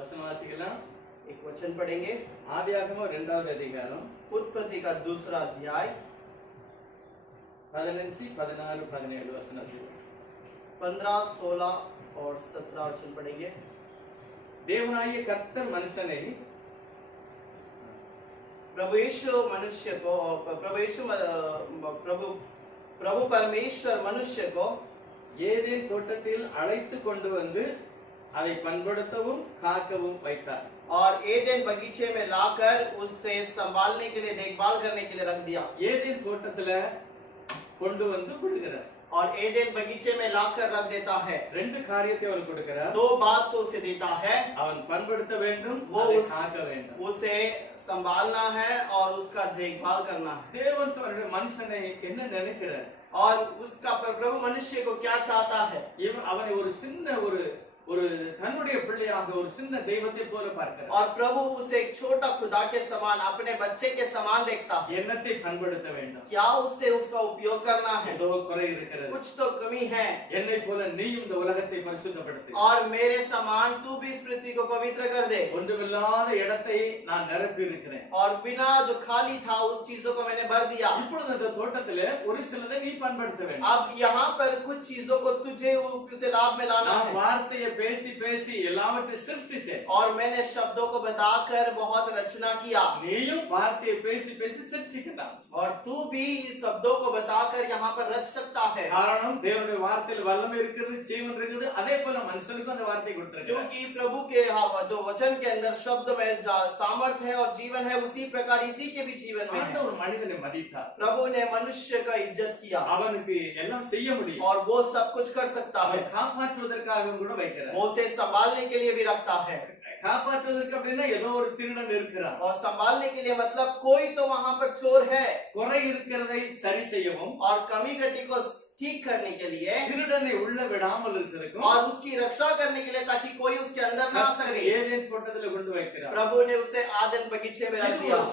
வசனம் வாசிக்கலாம். एक वचन पढ़ेंगे। ஆதியாகமம் 2வது அதிகாரம் उत्पत्ति का दूसरा अध्याय 15, 16, 17 வசனம் வாசிக்கலாம். 15, 16 और 17 वचन पढ़ेंगे। தேவனாகிய கர்த்தர் மனுஷனை प्रभु यीशु मनुष्य को प्रभु परमेश्वर मनुष्य को ஏதேன் தோட்டத்தில் அழைத்து கொண்டு வந்து அதை பண்படுத்தவும் காக்கவும் வைத்தார். और एदेन बगीचे में लाकर उससे संभालने के लिए, देखभाल करने के लिए रख दिया। ஏதேன் தோட்டத்துல கொண்டு வந்து விடுகிறார். और एदेन बगीचे में लाकर रख देता है। ரெண்டு காரியத்தை அவர் கொடுக்கிறார். दो बात तो उसे देता है। அவன் பண்படுத்த வேண்டும், वो அதை காக்க வேண்டும். उसे संभालना है और उसका देखभाल करना है। தேவன் தன்னுடைய மனுஷனை என்ன நினைக்கிறார்? और उसका प्रभु मनुष्य को क्या चाहता है? இவன் அவனை ஒரு சின்ன ஒரு தன்னுடைய பிள்ளையாக ஒரு சின்ன தெய்வத்தை போல பார்க்கிறார். और प्रभु उसे एक छोटा खुदा के समान, अपने बच्चे के समान देखता है। என்னத்தை பண்படுத்த வேண்டும்? क्या उससे उसका उपयोग करना है? ஏதோ குறை இருக்கிறது. कुछ तो कमी है। என்னை போல நீயும் இந்த உலகத்தை பரிசுத்தப்படுத்து. और मेरे समान तू भी इस पृथ्वी को पवित्र कर दे। ஒன்றுமில்லாத இடத்தை நான் நிரப்பி இருக்கிறேன். और बिना जो खाली था उस चीजों को मैंने भर दिया। இப்பொழுது இந்த தோட்டத்திலே ஒரு சிலதை நீ பண்படுத்த வேண்டும். अब यहाँ पर कुछ चीजों को तुझे उसे लाभ में लाना நான் है। வார்த்தையை பேசி பேசி எல்லாவற்றையும் சிருஷ்டித்தேன். और मैंने शब्दों को बताकर बहुत रचना किया। நீயும் வார்த்தையை பேசி பேசி சிருஷ்டிக்கலாம். और तू भी इस शब्दों को बताकर यहाँ पर रच सकता है। காரணம் தேவனுடைய வார்த்தையில் வல்லமை இருக்கிறது, ஜீவன் இருக்குது. அதே போல மனுஷனுக்கும் அந்த வார்த்தை கொடுத்திருக்கிறார். क्योंकि प्रभु के जो वचन के अंदर शब्द में सामर्थ है और जीवन है, उसी प्रकार इसी के भी जीवन में है। ஆண்டவர் மனிதனை மதித்தார். प्रभु ने मनुष्य का इज्जत किया அவனுக்கு எல்லாம் செய்ய முடியும். और वो सब कुछ कर सकता है। அவன் காப்பாற்றுவதற்காக கூட வைக்கிறார். वो उसे संभालने के लिए भी रखता है। காப்பாற்றுவதற்கு அப்படின்னா ஏதோ ஒரு திருடன் இருக்கிறான். और संभालने के लिए मतलब कोई तो वहाँ पर चोर है। குறை இருக்கிறதை சரி செய்யவும் और कमी घटी को ठीक करने के लिए, திருடனை உள்ள விடாமல் இருக்கிறதுக்கும் और उसकी रक्षा करने के लिए ताकि कोई उसके अंदर ना आ सके, ஏதேன் தோட்டத்துல கொண்டு வைக்கிறார். प्रभु ने उसे आदन बगीचे में रख இது दिया। ஒரு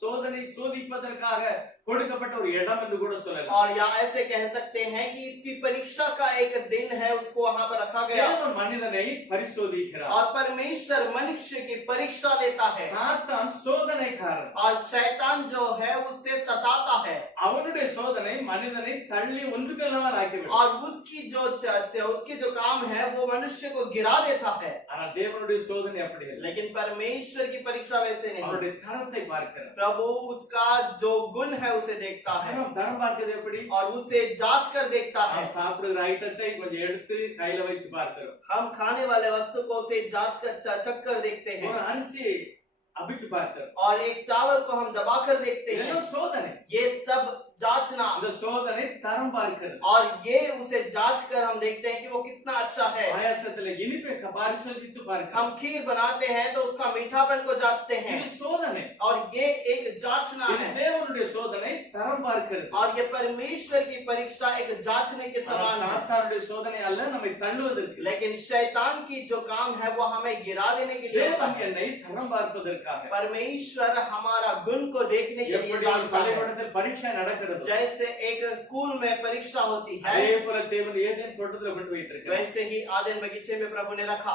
சோதனை சோதிப்பதற்காக கொடுக்கப்பட்ட ஒரு இடம் என்று கூட சொல்லலாம். और या ऐसे कह सकते हैं कि इसकी परीक्षा का एक दिन है, उसको वहाँ पर रखा गया। தேவன் மனிதனை பரிசோதிக்கிறார். और परमेश्वर मनुष्य की परीक्षा लेता है। சாத்தான் சோதனைக்காரன். और शैतान जो है उससे सताता है। அவனுடைய சோதனை மனிதனை தள்ளி ஒன்றுக்கெல்லாம் ஆக்கிவிடும். और उसकी जो काम है वो मनुष्य को गिरा देता है। ஆனால் தேவனுடைய சோதனை அப்படி இல்லை. लेकिन परमेश्वर की परीक्षा वैसे नहीं। அவருடைய தரத்தை பார்க்கிறார். प्रभु उसका जो गुण है उसे देखता है தரம் பார்க்கிறது எப்படி? और उसे जांच कर देखता है। நாம் சாப்பிடுற ஐட்டத்தை கொஞ்சம் எடுத்து கையில வச்சு பார்க்கிறோம். हम खाने वाले वस्तु को उसे जांच कर चख कर देखते हैं। ஒரு அரிசியை அபிட்டு பார்க்கிறோம். और एक चावल को हम दबा कर देखते हैं। இதெல்லாம் சோதனை. ये सब जांचना। இந்த சோதனை தரம் பார்க்கிறது. और ये उसे जांच कर हम देखते हैं कि वो कितना अच्छा है। பாயாசத்துல இனிப்பை பரிசோதித்து பார்க்கிறோம். हम खीर बनाते हैं तो उसका मीठापन को जांचते हैं। இது சோதனை. और ये एक जांचना இது है। தேவனுடைய சோதனை தரம் பார்க்கிறது. और ये परमेश्वर की परीक्षा एक जांचने के समान है। சாத்தானுடைய சோதனை அல்ல, நம்மை தள்ளுவதற்கு. लेकिन शैतान की जो काम है वो हमें गिरा देने के लिए होता தேவன் है। என்னை தரம் பார்ப்பதற்காக. परमेश्वर हमारा गुण को देखने के लिए எப்படி जांचता है। பள்ளிக்கூடத்தில் பரீட்சை நடக்கிறது, जैसे एक स्कूल में परीक्षा होती है, அதே போல தேவன் ஏதேன் தோட்டத்துல கொண்டு வைத்திருக்கிறார். वैसे ही आदन बगीचे में प्रभु ने रखा।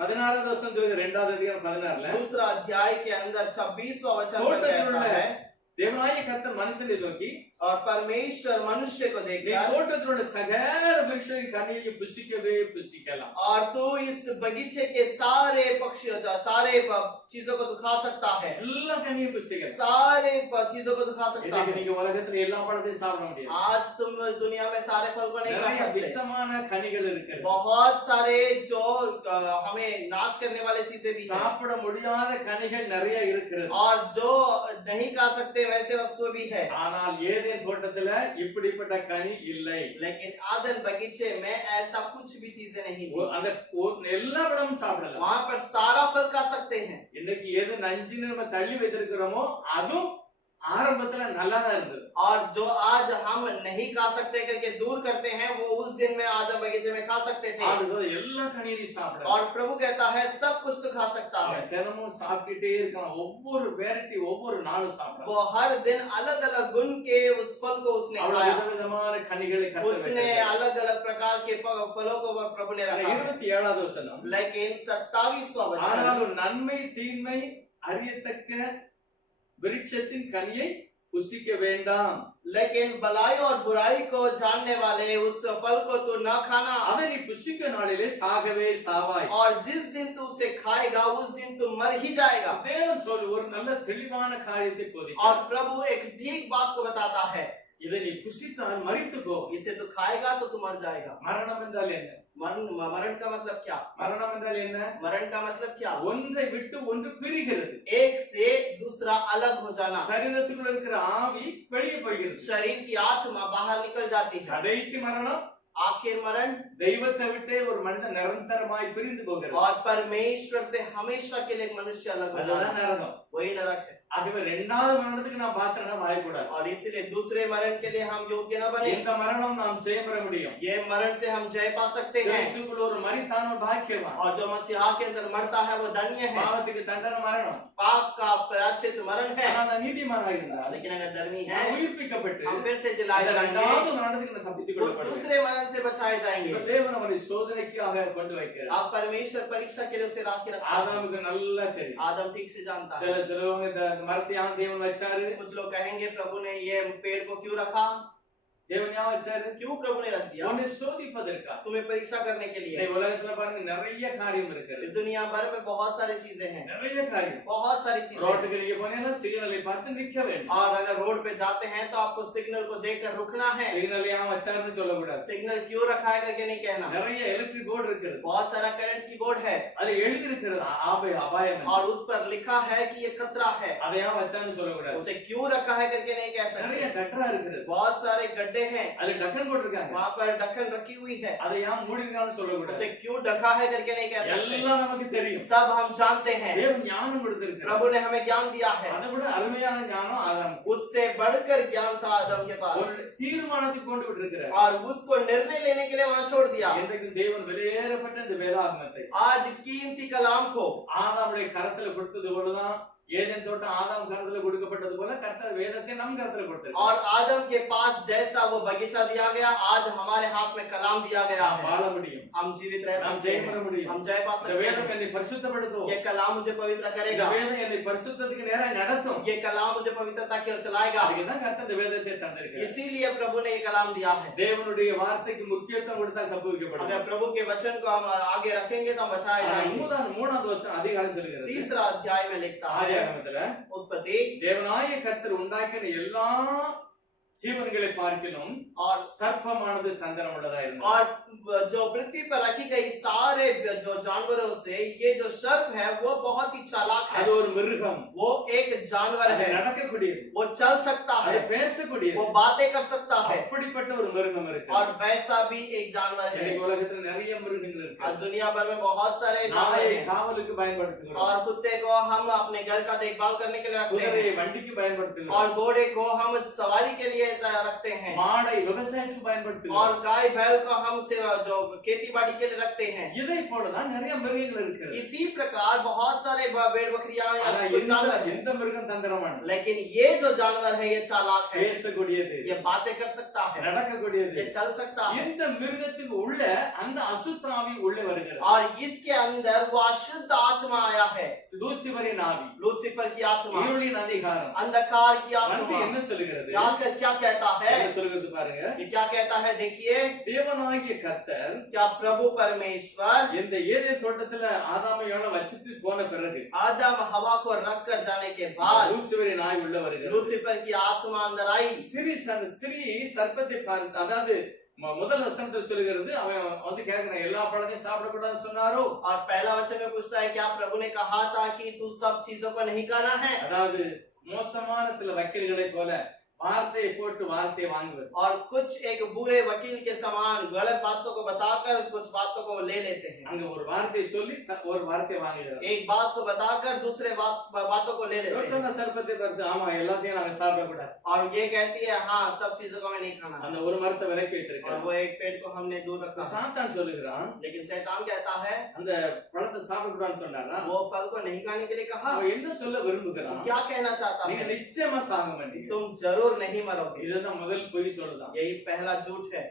16வது வசனம் சொல்லுது, 2வது அதிகாரம் 16ல दूसरा अध्याय के अंदर 26वां वचन में தோட்டத்தில் உள்ள कहता है, தேவனாகிய கர்த்தர் மனுஷனை நோக்கி, और परमेश्वर मनुष्य को நீ देखकर, தோட்டத்தில் உள்ள சகல விருட்சங்களின் கனியை புசிக்கவே புசிக்கலாம். और तू इस बगीचे के सारे पक्षियों सारे चीजों को तू खा सकता है। எல்லா கனியும் புசிக்கலாம். सारे चीजों को तू खा सकता இன்னைக்கு है। நீங்க உலகத்துல எல்லா பழத்தையும் சாப்பிட முடியாது. आज तुम दुनिया में सारे फल को नहीं खा நிறைய सकते। விஷமான கனிகள் இருக்கிறது. बहुत सारे जो हमें नाश करने वाले चीजें भी हैं। சாப்பிட முடியாத கனிகள் நிறைய இருக்கிறது. और जो नहीं खा सकते वैसे वस्तुएं भी है। ஆனால் ஏதேன் தோட்டத்துல இப்படிப்பட்ட கனி இல்லை. लेकिन आदन बगीचे में ऐसा कुछ भी चीजें नहीं थी। அந்த எல்லா பழமும் சாப்பிடலாம். वहाँ पर सारा फल खा सकते हैं। இன்னைக்கு எது நஞ்சுன்னு நம்ம தள்ளி வைத்திருக்கிறோமோ அதுவும் ஆரம்பத்துல நல்லா தான் இருந்தது. और जो आज हम नहीं खा सकते करके दूर करते हैं, वो उस दिन में आदम बगीचे में खा सकते थे। ஆண்டு சொல்றது எல்லா கனியையும் சாப்பிட. और प्रभु कहता है सब कुछ तो खा सकता है। அவன் தினமும் சாப்பிட்டுட்டே இருக்கான். ஒவ்வொரு வெரைட்டி ஒவ்வொரு நாளும் சாப்பிடுறான். वो हर दिन अलग अलग गुण के उस फल को उसने அவ்வளவு खाया। விதவிதமான கனிகளை கர்த்தர் उतने வைத்திருக்கிறார். अलग अलग प्रकार के फलों को प्रभु ने रखा है। 27வது வசனம். लेकिन 27वां वचन, ஆனாலும் நன்மை தீமை அறியத்தக்க விருட்சத்தின் கனியை புசிக்க வேண்டாம். लेकिन भलाई और बुराई को जानने वाले उस फल को तू न खाना, அதை நீ புசிக்க நாளிலே சாகவே சாவாய். और जिस दिन तू उसे खाएगा उस दिन तू मर ही जाएगा। தேவன் சொல் ஒரு நல்ல தெளிவான காரியத்தை और போதிக்கிறார். प्रभु एक ठीक बात को बताता है, இதை நீ புசித்தால் மரித்துக்கோ. इसे तू खाएगा तो तू मर जाएगा। மரணம் என்றால் என்ன? मरण का मतलब क्या? மரணம் என்றால் என்ன? मरण का मतलब क्या? ஒன்றை விட்டு ஒன்று பிரிகிறது. एक से दूसरा अलग हो जाना। சரீரத்துக்குள்ள இருக்கிற ஆவி வெளியே போகிறது. शरीर की आत्मा बाहर निकल जाती है। கடைசி மரணம் आखिर मरण, தெய்வத்தை விட்டே ஒரு மனிதன் நிரந்தரமாய் பிரிந்து போகிறது. और परमेश्वर से हमेशा के लिए मनुष्य अलग हो அதுதான் जाना, நரகம். वही नरक है। ஆகவே இரண்டாவது மரணத்துக்கு நாம் பாத்திரனா வாயக்கூடாது. और इसीलिए दूसरे मरण के लिए हम योग्य न बने। இந்த மரணம் நாம் ஜெயம் பெற முடியும். ये मरण से हम जय पा सकते हैं। கிறிஸ்துவுக்குள் ஒரு மரித்தான பாக்கியவான். और जो मसीहा के अंदर मरता है वो धन्य है। பாவத்துக்கு தண்டனை மரணம். पाप का प्रायश्चित मरण है। ஆனால் நான் நீதிமானாக இருந்தால் लेकिन अगर धर्मी है, நான் உயிர்ப்பிக்கப்பட்டு हम फिर से जलाए அந்த जाएंगे, இரண்டாவது மரணத்துக்கு நான் தப்பித்துக் उस கொள்ளப்படுவேன். दूसरे मरण से बचाए जाएंगे। இப்ப தேவன் அவனை சோதனைக்காக கொண்டு வைக்கிறார். आप परमेश्वर परीक्षा के लिए उसे राख के रखा है। ஆதாமுக்கு நல்லா தெரியும். आदम ठीक से जानता है। சிலவங்க இந்த மரத்தை ஏன் தேவன் வச்சாரு? कुछ लोग कहेंगे प्रभु ने ये पेड़ को क्यों रखा, தேவன் ஏன் வச்சாரு? क्यों प्रभु ने रख दिया? உன்னை சோதிப்பதற்காக. तुम्हें परीक्षा करने के लिए। இந்த உலகத்துல பாருங்க நிறைய காரியம் இருக்கிறது. इस दुनिया भर में बहुत सारी चीजें हैं, நிறைய காரியம். बहुत सारी चीजें। ரோட்டுக்கு நீங்க போனீங்கன்னா சிக்னலை பார்த்து நிக்க வேண்டும். और अगर रोड पे जाते हैं तो आपको सिग्नल को देखकर रुकना है। சிக்னல் ஏன் வச்சாருன்னு சொல்லக்கூடாது. सिग्नल क्यों रखा है करके नहीं कहना। நிறைய எலக்ட்ரிக் போர்டு இருக்கிறது. बहुत सारा करंट की बोर्ड है அது எழுதி இருக்கிறது அபாயம். और उस पर लिखा है कि ये खतरा है। அதை ஏன் வச்சான்னு சொல்லக்கூடாது. उसे क्यों रखा है करके नहीं कह நிறைய सकते। கட்டரா இருக்கிறது. बहुत सारे गड्ढे हैं, அது டக்கன் போட்டிருக்காங்க. वहाँ पर ढक्कन रखी हुई है, அதை ஏன் மூடிருக்கான்னு சொல்லக்கூடாது. उसे क्यों ढका है करके नहीं कह सकते। எல்லாம் நமக்கு தெரியும். सब हम जानते हैं। தேவன் ஞானம் கொடுத்திருக்கிறார். प्रभु ने हमें ज्ञान दिया है। அதை விட அருமையான ஞானம் ஆதாம். उससे बढ़कर ज्ञान था आदम के ஒரு पास, தீர்மானத்தை கொண்டு விட்டிருக்கிறார். और उसको निर्णय लेने के लिए वहाँ छोड़ दिया। இன்றைக்கு தேவன் வெளியேறப்பட்ட இந்த வேதாகமத்தை आज इस कीमती कलाम को ஆதாமுடைய கரத்துல கொடுத்தது போலதான் ஏதேன் தோட்டம் ஆதாம் கரத்துல கொடுக்கப்பட்டது போல கர்த்தர் வேதத்தை நம் கரத்துல கொடுத்தார். और आदम के पास जैसा वो बगीचा दिया गया, आज हमारे हाथ में कलाम दिया गया நாம் है। வாழ முடியும். हम जीवित रह நாம் सकते ஜெயம் பெற हैं, முடியும். हम जय पा இந்த सकते வேதம் हैं। என்னை பரிசுத்தப்படுத்தும். ये कलाम मुझे पवित्र இந்த करेगा, வேதம் என்னை பரிசுத்தத்துக்கு நேரா நடத்தும். ये कलाम मुझे पवित्रता की ओर चलाएगा। அதுக்கு தான் கர்த்தர் இந்த வேதத்தை தந்திருக்கிறார். इसीलिए प्रभु ने ये कलाम दिया है। தேவனுடைய வார்த்தைக்கு முக்கியத்துவம் கொடுத்தா தப்புவிக்கப்படும். अगर प्रभु के वचन को हम आगे रखेंगे तो हम बचाए जाएंगे। மூணாவது வருஷம் அதிகாரம் சொல்லுகிறது. तीसरा अध्याय में लिखता है, ஆதியாகமத்துல उत्पत्ति, தேவனாய கர்த்தர் உண்டாக்கின எல்லா ஜீவன்களை பார்க்கிலும் और சர்ப்பமானது தந்திரம் உள்ளதா இருந்தது. और जो पृथ्वी पर रखी गई सारे जो जानवरों से ये जो सर्प है वो बहुत ही चालाक है। அது ஒரு மிருகம். वो एक जानवर அது है, நடக்கக்கூடியது. वो चल सकता அது है, பேசக்கூடியது. वो बातें कर सकता है, அப்படிப்பட்ட ஒரு மிருகம் இருக்கு. और वैसा भी एक जानवर है। இன்னைக்கு உலகத்துல நிறைய மிருகங்கள் आज இருக்கு. दुनिया भर में बहुत सारे जानवर நாயை हैं, காவலுக்கு பயன்படுத்துகிறோம். और कुत्ते को हम अपने घर का देखभाल करने के लिए रखते குதிரையை हैं, வண்டிக்கு பயன்படுத்துகிறோம். और घोड़े को हम सवारी के लिए रखते हैं, மாடை விவசாயத்துக்கு பயன்படுத்துகிறோம். और गाय बैल को हम जो खेती बाड़ी के लिए रखते हैं। இதை போலதான் நிறைய மிருகங்கள் இருக்கு. इसी प्रकार बहुत सारे भेड़ बकरियां ஆனா या कुछ जानवर हैं, எந்த மிருகம் தந்திரமானது? लेकिन ये जो जानवर है ये चालाक है, பேசக்கூடியது, ये बातें कर सकता है, நடக்கக்கூடியது. ये चल सकता है, இந்த மிருகத்துக்கு உள்ள அந்த அசுத்தாவி உள்ளே வருகிறது. और इसके अंदर वो अशुद्ध आत्मा आया है, லூசிபரின் ஆவி, लूसीफर की आत्मा, இருளின் அதிகாரம் अंधकार की வந்து आत्मा। என்ன சொல்லுகிறது? आकर क्या कहता है, என்ன சொல்லுகிறது பாருங்க. ये क्या कहता है, देखिए தேவனாகிய கர்த்தர் क्या प्रभु परमेश्वर இந்த ஏதேன் தோட்டத்துல ஆதாமையோட வச்சிட்டு போன பிறகு आदम हवा को रख कर जाने के बाद லூசிபரின் ஆவி உள்ள வருகிறது. लूसीफर की आत्मा अंदर आई। ஸ்ரீ சர்ப்பத்தை பார்த்து, அதாவது முதல் வசனத்தில் சொல்லுகிறது, அவன் வந்து கேட்கிறான், எல்லா பழத்தையும் சாப்பிடக்கூடாதுன்னு சொன்னாரோ? और पहला वचन में पूछता है क्या प्रभु ने कहा था कि तू सब चीजों को नहीं खाना है। அதாவது மோசமான சில வக்கீல்களை போல வார்த்தையை போட்டு வார்த்தையை வாங்குவது. और कुछ एक बुरे वकील के समान गलत बातों को बताकर कुछ बातों को ले लेते हैं। அங்க ஒரு வார்த்தையை சொல்லி ஒரு வார்த்தையை வாங்குகிறார். एक बात को बताकर दूसरे बातों को ले लेते हैं। சொன்ன சர்ப்பத்தை பார்த்து ஆமா எல்லாத்தையும் நாங்க சாப்பிடக்கூடாது. और ये कहती है हाँ सब चीजों को हमें नहीं खाना। அந்த ஒரு மரத்தை விலக்கி और வைத்திருக்கார். वो एक पेड़ को हमने दूर रखा। சாத்தான் சொல்லுகிறான் लेकिन शैतान कहता है அந்த பழத்தை சாப்பிடக்கூடாதுன்னு சொன்னாரா? वो फल को नहीं खाने के लिए कहा। அவன் என்ன சொல்ல விரும்புகிறான்? क्या कहना चाहता நீங்க है? நிச்சயமா சாக மாட்டீங்க. तुम जरूर नहीं मरोगे। இதுதான் முதல் பொய் சொல்லுதான். यही पहला झूठ है।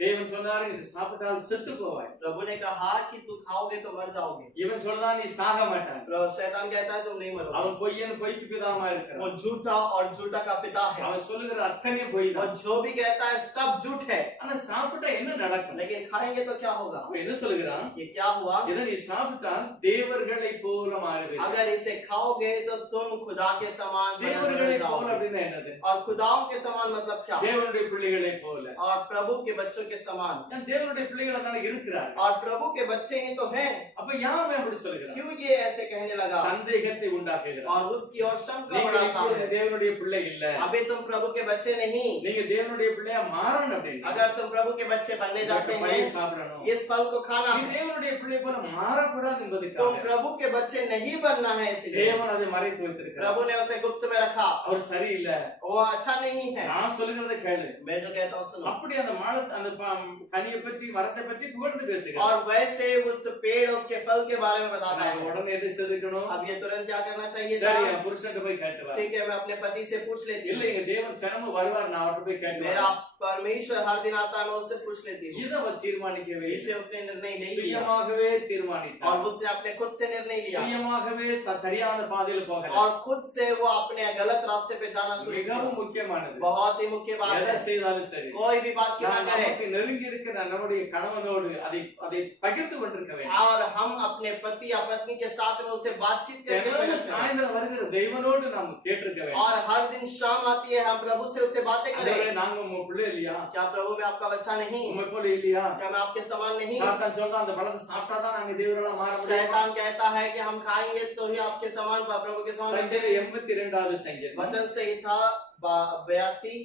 தேவன் சொன்னாரு நீ சாப்பிட்டால் செத்து போவாய். प्रभु ने कहा कि तू खाओगे तो मर जाओगे। இவன் சொல்றான் நீ சாக மாட்டாய். शैतान कहता है तुम नहीं मरोगे। அவன் பொய்யன் பொய்க்கு பிதாமா वो இருக்கிறான். झूठा और झूठा का पिता है। அவன் சொல்லுகிற அத்தனை பொய் और தான். जो भी कहता है सब झूठ है। ஆனா சாப்பிட்டா என்ன நடக்கும்? लेकिन खाएंगे तो क्या होगा? அவன் என்ன சொல்லுகிறான்? ये क्या हुआ? இதை நீ சாப்பிட்டால் தேவர்களை போல மாறுவீர்கள். अगर इसे खाओगे तो तुम खुदा के समान தேவர்களை बन போல जाओगे। அப்படின்னா என்னது? और खुदाओं के समान मतलब क्या? தேவனுடைய பிள்ளைகளை போல. और प्रभु के बच्चों के समान। தேவனுடைய பிள்ளைகளா தான இருக்கிறார். और प्रभु के बच्चे ही तो हैं। அப்ப யாமே அப்படி சொல்லுகிறான்? क्यों ये ऐसे कहने लगा? சந்தேகத்தை உண்டாக்குகிறார். और उसकी और शंका நீங்க बढ़ाता இப்பொழுது है। தேவனுடைய பிள்ளை இல்ல. अभी तुम प्रभु के बच्चे नहीं। நீங்க தேவனுடைய பிள்ளையா மாறணும் அப்படின்னா अगर तुम प्रभु के बच्चे बनने जाते பழைய हैं சாப்பிடணும். इस फल को खाना நீ है। தேவனுடைய பிள்ளை போல மாறக்கூடாது तुम என்பதற்காக प्रभु के बच्चे नहीं बनना है इसलिए தேவன் அதை மறைத்து வைத்திருக்கிறார். प्रभु ने उसे गुप्त में रखा। அவர் சரியில்ல. वो अच्छा नहीं है। நான் சொல்லுகிறதை கேளு. मैं जो कहता हूँ सुनो। அப்படி அந்த அந்த கனியை பற்றி மரத்தை பற்றி புகழ்ந்து பேசுகிறார். और वैसे उस पेड़ उसके फल के बारे में बताता நான் है। உடனே என்ன செய்திருக்கணும்? अब ये तुरंत क्या करना चाहिए था? சரி என் புருஷன்ட்ட போய் கேட்டு வா. ठीक है मैं अपने पति से पूछ लेती இல்ல हूँ। எங்க தேவன் தினமும் வருவார், நான் அவர்ட்ட போய் கேட்டு मेरा வரேன். परमेश्वर हर दिन आता है मैं उससे पूछ लेती हूँ। இதை அவர் தீர்மானிக்கவே इसे उसने निर्णय नहीं लिया சுயமாகவே और தீர்மானித்தார். उसने अपने खुद से निर्णय लिया சுயமாகவே சரியான பாதையில போகல. और खुद से वो अपने गलत रास्ते पे जाना शुरू किया। மிகவும் முக்கியமானது. बहुत ही मुख्य बात எதை है। செய்தாலும் சரி कोई भी बात क्यों ना நாம் करे நமக்கு நெருங்கி இருக்கிற நம்முடைய கணவனோடு அதை பகிர்ந்து கொண்டிருக்க வேண்டும். और हम अपने पति या पत्नी के साथ में उसे बातचीत करके தினமும் रहना चाहिए। சாயந்தரம் வருகிற தெய்வனோடு நாம் கேட்டிருக்க வேண்டும். और हर दिन शाम आती है हम प्रभु से उसे बातें அதே करें। நாங்க உங்க பிள்ளை இல்லையா? क्या प्रभु में आपका बच्चा नहीं? உண்மை போல இல்லையா? क्या मैं आपके समान नहीं? சாத்தான் சொல்றான் அந்த பழத்தை சாப்பிட்டாதான் நாங்க தேவர்களா மாற முடியும். शैतान कहता है कि हम खाएंगे तो ही आपके समान प्रभु के समान बनेंगे। சங்கீதம் 82வது சங்கீதம் वचन संहिता 82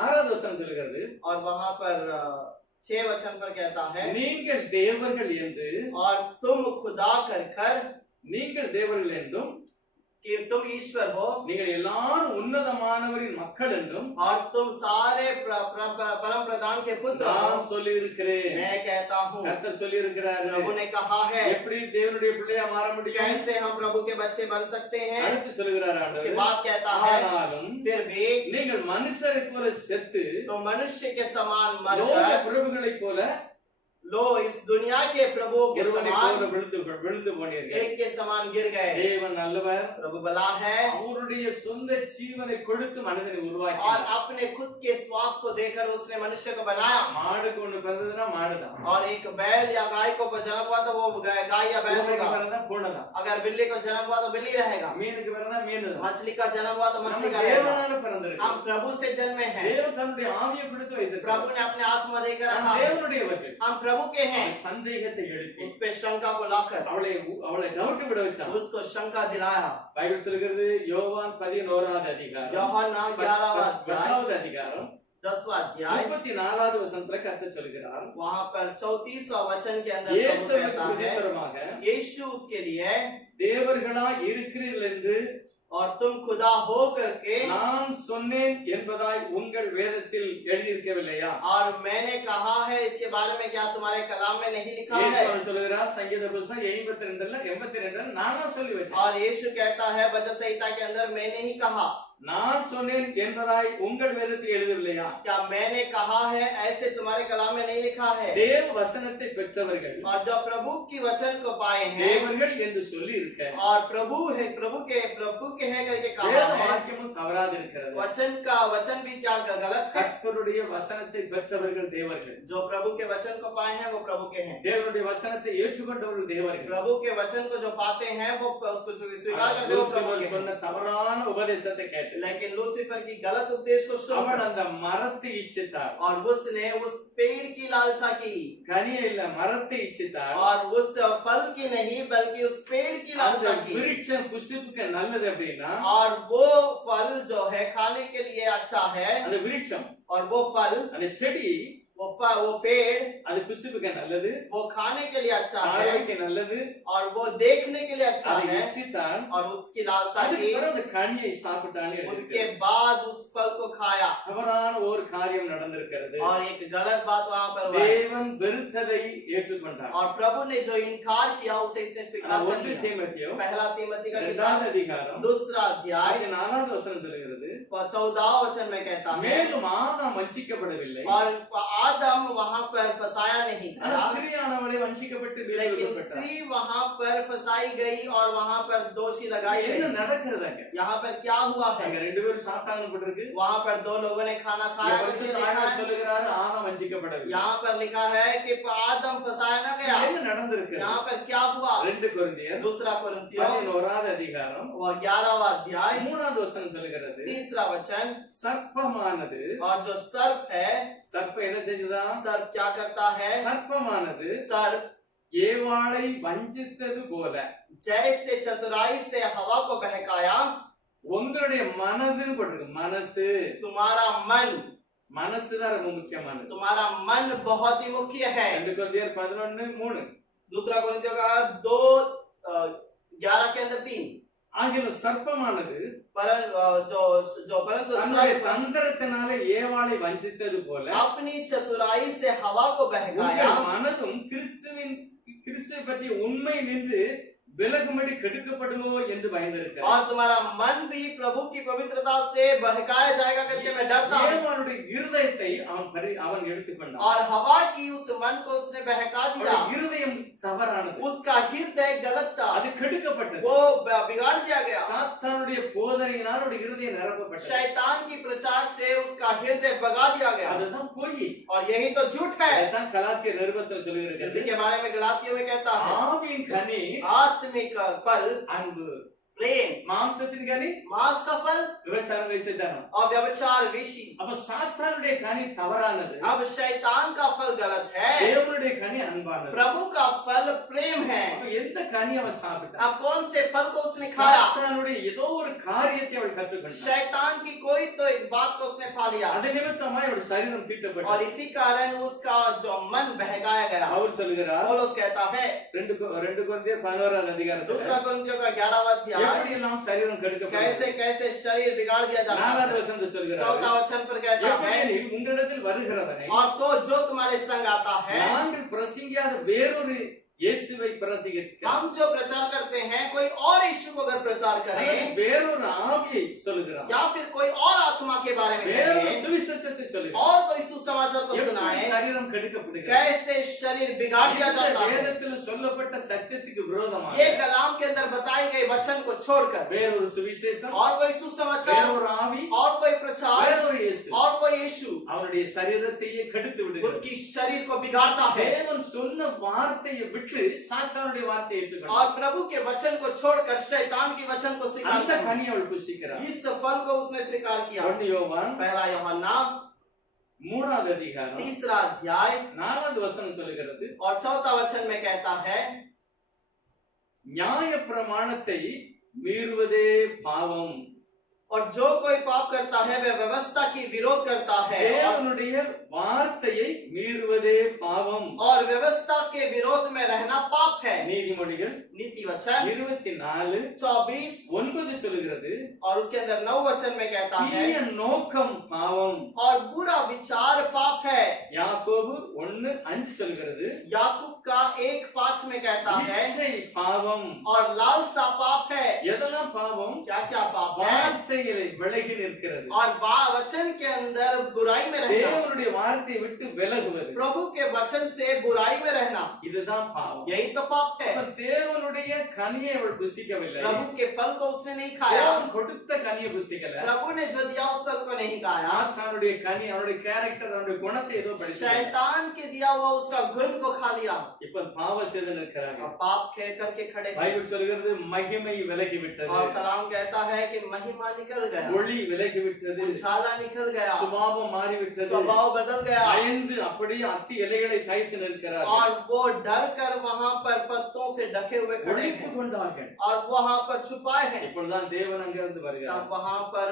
6வது வசனம் சொல்கிறது, और वहां पर 6 वचन पर कहता है நீங்கள் தேவர்கள் என்று और तुम खुदा कर நீங்கள் தேவர்கள் என்றும் कि तुम ईश्वर हो நீங்கள் எல்லாரும் உன்னதமானவரின் மக்கள் என்றும் और तुम सारे परम प्रधान के पुत्र हो। நான் சொல்லி இருக்கிறேன். मैं कहता हूँ கர்த்தர் சொல்லி இருக்கிறார். प्रभु ने कहा है எப்படி தேவனுடைய பிள்ளையா மாற முடியும்? कैसे हम प्रभु के बच्चे बन सकते हैं। அடுத்து சொல்லுகிறார் उसके ஆண்டவர், बाद कहता है ஆனாலும் फिर भी நீங்கள் மனுஷரை போல செத்து तो मनुष्य के समान லோக मरकर பிரபுகளை போல लो इस दुनिया के प्रभुओं के ஒருவனை समान போல விழுந்து போனீர்கள். एक के समान गिर गए। தேவன் நல்லவர். प्रभु भला है அவருடைய சொந்த ஜீவனை கொடுத்து மனிதனை और உருவாக்கினார். अपने खुद के श्वास को देकर उसने मनुष्य को बनाया। மாடுக்கு ஒண்ணு பிறந்ததுன்னா மாடுதான். और एक बैल या गाय को जन्म हुआ तो वो गाय या बैल பூனைக்கு होगा। பிறந்தா பூனைதான். अगर बिल्ली को जन्म हुआ तो बिल्ली रहेगा। மீனுக்கு பிறந்தா மீனுதான். मछली का जन्म हुआ तो நம்ம मछली का रहेगा। தேவனால பிறந்திருக்கோம். हम प्रभु से जन्मे हैं। தேவன் தன்னுடைய ஆவியை கொடுத்து வைத்திருக்கிறார். प्रभु ने अपने आत्मा देकर நாம் रखा है। தேவனுடையவர்கள். हम प्रभु के हैं। அவன் சந்தேகத்தை எழுப்பி उस पे शंका को लाकर அவளை டவுட் விட வச்சான். उसको शंका दिलाया। பைபிள் சொல்கிறது யோவான் 11வது அதிகாரம் யோሐன்னா 11वां अध्याय 10வது அதிகாரம் 10वां अध्याय 34வது வசனத்துல கர்த்தர் சொல்கிறார், वहां पर 34वां वचन के अंदर प्रभु இயேசுவுக்கு कहता है பிரதியுத்தரமாக यीशु उसके लिए தேவர்களாய் இருக்கிறீர்கள் என்று और तुम खुदा हो करके நான் சொன்னேன் என்பதாய் உங்கள் வேதத்தில் எழுதியிருக்கவில்லையா? और मैंने कहा है इसके बारे में क्या तुम्हारे कलाम में नहीं लिखा இயேசு है। அவர் சொல்கிறார் சங்கீத புத்தகம் 82 நானா சொல்லி வச்சேன். और यीशु कहता है वचन संहिता के अंदर मैंने ही कहा। நான் சொன்னேன் என்பதாய் உங்கள் வேதத்தில் எழுதவில்லையா? क्या मैंने कहा है ऐसे तुम्हारे कलाम में नहीं लिखा है। தேவ வசனத்தை பெற்றவர்கள் और जो प्रभु की वचन को पाए हैं தேவர்கள் என்று சொல்லி இருக்க और प्रभु है प्रभु के है करके कहा வேத है। வாக்கியமும் தவறாது இருக்கிறது. वचन भी क्या गलत है। கர்த்தருடைய வசனத்தை பெற்றவர்கள் தேவர்கள். जो प्रभु के वचन को पाए हैं वो प्रभु के हैं। தேவனுடைய வசனத்தை ஏற்றுக்கொண்டவர்கள் தேவர்கள். प्रभु के वचन को जो पाते हैं वो उसको स्वीकार करते हैं वो प्रभु के हैं। சொன்ன தவறான உபதேசத்தை கேட்டு लेकिन लूसीफर की गलत उपदेश को அவன் सुनकर அந்த மரத்தை இச்சித்தாள், और उसने उस पेड़ की लालसा की கனியை இல்ல மரத்தை இச்சித்தாள். और उस फल की नहीं बल्कि उस पेड़ की அந்த लालसा की। விருட்சம் புஷ்புக்கு நல்லது அப்படின்னா और वो फल जो है खाने के लिए अच्छा है, அந்த விருட்சம் और वो फल அந்த செடி वो पेड़ அது புஷ்புக்கு நல்லது, वो खाने के लिए अच्छा है பார்வைக்கு நல்லது. और वो देखने के लिए अच्छा அதை है இச்சித்தான். और उसकी लालसा அதுக்கு की। பிறகு அந்த கனியை சாப்பிட்டான்னு उसके எழுதியிருக்கு. बाद उस फल को खाया தவறான ஒரு காரியம் நடந்திருக்கிறது. और एक गलत बात वहां पर हुआ है। தேவன் வெறுத்ததை ஏற்றுக்கொண்டார். और प्रभु ने जो इनकार किया उसे इसने स्वीकार कर ஒன்று लिया। தீமோத்தேயு पहला तीमोथी का किताब 2வது அதிகாரம் दूसरा अध्याय அதுக்கு 4வது வசனம் சொல்கிறது, 14वां वचन में कहता है மேலும் ஆதாம் வஞ்சிக்கப்படவில்லை, और आदम वहां पर फंसाया नहीं ஆனா था, ஸ்திரீயானவளே வஞ்சிக்கப்பட்டு लेकिन விலக்கப்பட்டார். स्त्री वहां पर फंसाई गई और वहां पर दोषी लगाई என்ன गई। நடக்கிறதாங்க? यहाँ पर क्या हुआ है? அங்க ரெண்டு பேரும் சாப்பிட்டாங்கன்னு போட்டிருக்கு. वहां पर दो लोगों ने खाना खाया करके பரிசுத்த लिखा ஆண்டவர் है। சொல்லுகிறாரு ஆதாம் வஞ்சிக்கப்படவில்லை. यहाँ पर लिखा है कि आदम फंसाया न गया। என்ன நடந்திருக்கிறது? यहाँ पर क्या हुआ? 2 கொரிந்தியர் दूसरा कोरिन्थियों 11வது அதிகாரம் 11वां अध्याय 3வது வசனம் சொல்லுகிறது, तीसरा वचन, சர்ப்பமானது और जो सर्प है, சர்ப்பம் என்ன செஞ்சதா? सर्प क्या करता है? சர்ப்பமானது सर्प ஏவாளை வஞ்சித்தது போல जैसे चतुराई से हवा को बहकाया, உங்களுடைய மனதுன்னு போட்டிருக்கு. மனசு तुम्हारा मन, மனசுதான் ரொம்ப முக்கியமானது. तुम्हारा मन बहुत ही मुख्य है। 2 கொரிந்தியர் 11:3. दूसरा कोरिन्थियों का 2:11 के अंदर 3। ஆகிலும் சர்ப்பமானது परंतु தன்னுடைய सर्प தந்திரத்தினாலே ஏவாளை வஞ்சித்தது போல अपनी चतुराई से हवा को बहकाया, உங்கள் மனதும் கிறிஸ்துவை பற்றிய உண்மை நின்று விலகும்படி கெடுக்கப்படுமோ என்று பயந்திருக்கிறார். और तुम्हारा मन भी प्रभु की पवित्रता से बहकाया जाएगा करके मैं डरता हूँ। ஏவாளுடைய இருதயத்தை அவன் எடுத்துக்கொண்டான். और हवा की उस मन को उसने बहका दिया। அவருடைய இருதயம் தவறானது, उसका हृदय गलत था, அது கெடுக்கப்பட்டது. वो बिगाड़ दिया गया। சாத்தானுடைய போதனையினால் அவருடைய இருதயம் நிரப்பப்பட்டது. शैतान की प्रचार से उसका हृदय बगा दिया गया। அதுதான் பொய். और यही तो झूठ है। அதுதான் கலாத்தியர் நிருபத்தில் சொல்லுகிறது. इसी के बारे में गलातियों में कहता है, ஆவியின் கனி आत्मिक फल அன்பு, प्रेम, மாம்சத்தின் கனி मांस का फल விபச்சாரம், வேசித்தனம். और व्यभिचार, वेशी। அப்ப சாத்தானுடைய கனி தவறானது, अब शैतान का फल गलत है, தேவனுடைய கனி அன்பானது. प्रभु का फल प्रेम है। அப்ப எந்த கனி அவன் சாப்பிட்டான்? अब कौन से फल को उसने खाया? சாத்தானுடைய ஏதோ ஒரு காரியத்தை அவள் கற்றுக்கொண்டாள். शैतान की कोई तो एक बात को उसने पा लिया, அது நிமித்தமாய் அவள் சரீரம் தீட்டப்பட்டது. और इसी कारण उसका जो मन बहकाया गया। அவர் சொல்லுகிறார் पौलुस कहता है 2 கொரிந்தியர் 11வது அதிகாரத்துல, दूसरा कोरिन्थियों का 11वां अध्याय, எப்படி எல்லாம் சரீரம் கெடுக்கப்பட்டது. कैसे कैसे शरीर बिगाड़ दिया जाता है। 4வது வசனத்தில் சொல்கிறார், 14वां वचन पर कहता है, எப்படியெனில் உங்களிடத்தில் வருகிறவனை और तो जो तुम्हारे संग आता है, நாங்கள் பிரசங்கியாத வேறொரு இயேசுவை பிரசங்கிக்க, हम जो प्रचार करते हैं कोई और यीशु को अगर प्रचार करें, வேறொரு ஆவியை சொல்லுகிறான், या फिर कोई और आत्मा के बारे में வேறொரு कहें, சுவிசேஷத்தை சொல்லுகிறான். और कोई सुसमाचार को எப்படி सुनाए, சரீரம் கெடுக்கப்படுகிறது? कैसे शरीर बिगाड़ दिया இந்த जाता है। வேதத்தில் சொல்லப்பட்ட சத்தியத்துக்கு விரோதமாக ये कलाम के अंदर बताए गए वचन को छोड़कर வேறொரு சுவிசேஷம், और कोई सुसमाचार, வேறொரு ஆவி, और कोई प्रचार, வேறொரு இயேசு और कोई यीशु அவனுடைய சரீரத்தையே கெடுத்து விடுகிறது. उसकी शरीर को बिगाड़ता है। தேவன் சொன்ன வார்த்தையை விட்டு சாத்தானுடைய வார்த்தையை ஏற்றுக்கொண்டார். और प्रभु के वचन को छोड़कर शैतान की वचन को स्वीकार அந்த किया। கனி அவள் புசிக்கிறாள். इस फल को उसने स्वीकार किया। 1 யோவான் पहला यूहन्ना 3வது அதிகாரம் 3रा अध्याय 4வது வசனம் சொல்லுகிறது, और 4वां वचन में कहता है, நியாயப்பிரமாணத்தை மீறுவதே பாவம். और जो कोई पाप करता है वह व्यवस्था की विरोध करता है, தேவனுடைய வார்த்தையை மீறுவதே பாவம். और व्यवस्था के विरोध में रहना पाप है। நீதிமொழிகள் नीति वचन 24:9 24 சொல்லுகிறது, और उसके अंदर 9 वचन में कहता है, தீய நோக்கம் பாவம். और बुरा विचार पाप है। யாக்கோபு 1:5 சொல்கிறது, याकूब का 1:5 में कहता है, இச்சை பாவம். और लालसा पाप है। எதெல்லாம் பாவம்? क्या क्या पाप है? வார்த்தைகளை விலகி நிற்கிறது. और वचन के अंदर बुराई में रहना, தேவனுடைய வார்த்தையை விட்டு விலகுவது, प्रभु के वचन से बुराई में रहना, இதுதான் பாவம். यही तो पाप है। அப்ப தேவனுடைய கனியை அவள் புசிக்கவில்லை. प्रभु के फल को उसने नहीं खाया, தேவன் கொடுத்த கனியை புசிக்கல. प्रभु ने जो दिया उस फल को नहीं खाया। சாத்தானுடைய கனி, அவனுடைய கேரக்டர், அவனுடைய குணத்தை ஏதோ படிச்சு शैतान के दिया हुआ उसका गुण को खा लिया। இப்ப பாவ செய்து நிற்கிறாங்க. अब पाप कह करके खड़े हैं। பைபிள் சொல்கிறது மகிமை விலகி விட்டது. और कलाम कहता है कि महिमा निकल निकल गया, ஒளி விலகி விட்டது, उजाला निकल गया, சுபாவம் மாறிவிட்டது. स्वभाव बदल गया, பயந்து அப்படியே அத்தி இலைகளை தைத்து நிற்கிறார். और वो डर कर वहां पर पत्तों से ढके हुए खड़े ஒளித்து हैं கொண்டார்கள். और वहां पर छुपाए हैं। இப்பொழுதுதான் தேவன் அங்கிருந்து வருகிறார். तब वहां पर